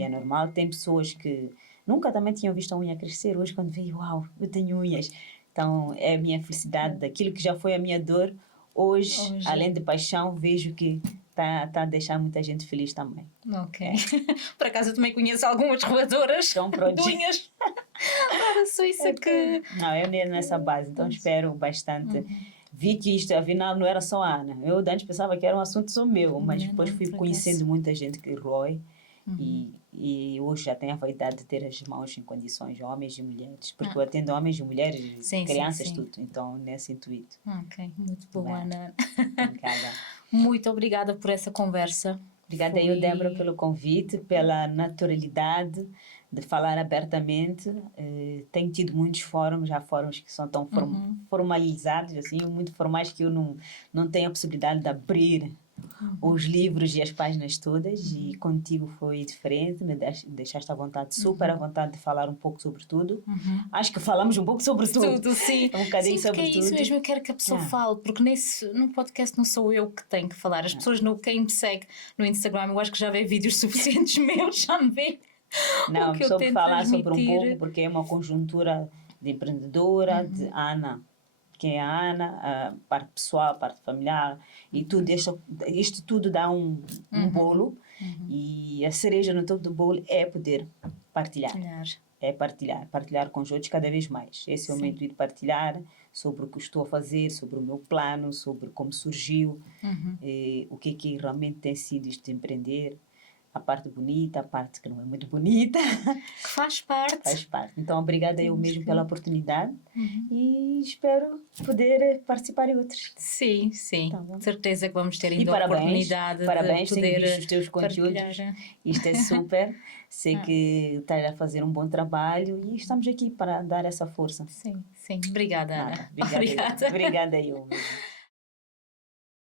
é normal. Tem pessoas que nunca também tinham visto a unha crescer, hoje quando veio, uau, eu tenho unhas. Então é a minha felicidade, daquilo que já foi a minha dor, hoje. Além de paixão, vejo que está a deixar muita gente feliz também. Ok. Por acaso eu também conheço algumas roedoras de unhas. Só isso é que... Não, é mesmo nessa base, então espero bastante. Vi que isto, afinal, não era só a Ana. Eu antes pensava que era um assunto só meu, mas depois fui conhecendo muita gente que rói e hoje já tenho a vaidade de ter as mãos em condições, homens e mulheres, porque eu atendo homens e mulheres, crianças, tudo. Então, nesse intuito. Ok, muito bom, Ana. Obrigada. Muito obrigada por essa conversa. Obrigada eu, Débora, pelo convite, pela naturalidade de falar abertamente. Tenho tido muitos fóruns, já fóruns que são tão formalizados, assim, muito formais, que eu não tenho a possibilidade de abrir os livros e as páginas todas, e contigo foi diferente, me deixaste à vontade, super à vontade de falar um pouco sobre tudo. Acho que falamos um pouco sobre tudo. Tudo, sim. Um bocadinho sim, sobre é tudo. Isso mesmo, eu quero que a pessoa fale, porque no podcast não sou eu que tenho que falar. As pessoas, quem me segue no Instagram, eu acho que já vê vídeos suficientes meus, já me vê. Não, soube falar sobre um pouco, porque é uma conjuntura de empreendedora, de Ana. Quem é a Ana, a parte pessoal, a parte familiar, e tudo isto tudo dá um bolo, e a cereja no topo do bolo é poder partilhar. É partilhar com os outros cada vez mais. Esse é o meu intuito, partilhar sobre o que estou a fazer, sobre o meu plano, sobre como surgiu, o que realmente tem sido isto de empreender. A parte bonita, a parte que não é muito bonita. Que faz parte. Faz parte. Então, obrigada eu mesmo pela oportunidade e espero poder participar em outros. Sim. Tá, certeza que vamos ter ainda a oportunidade parabéns, de poder tenho visto os teus conteúdos. Isto é super. Sei que está a fazer um bom trabalho e estamos aqui para dar essa força. Sim, sim. Obrigada, Ana. Nada. Obrigada. Obrigada. Obrigada eu.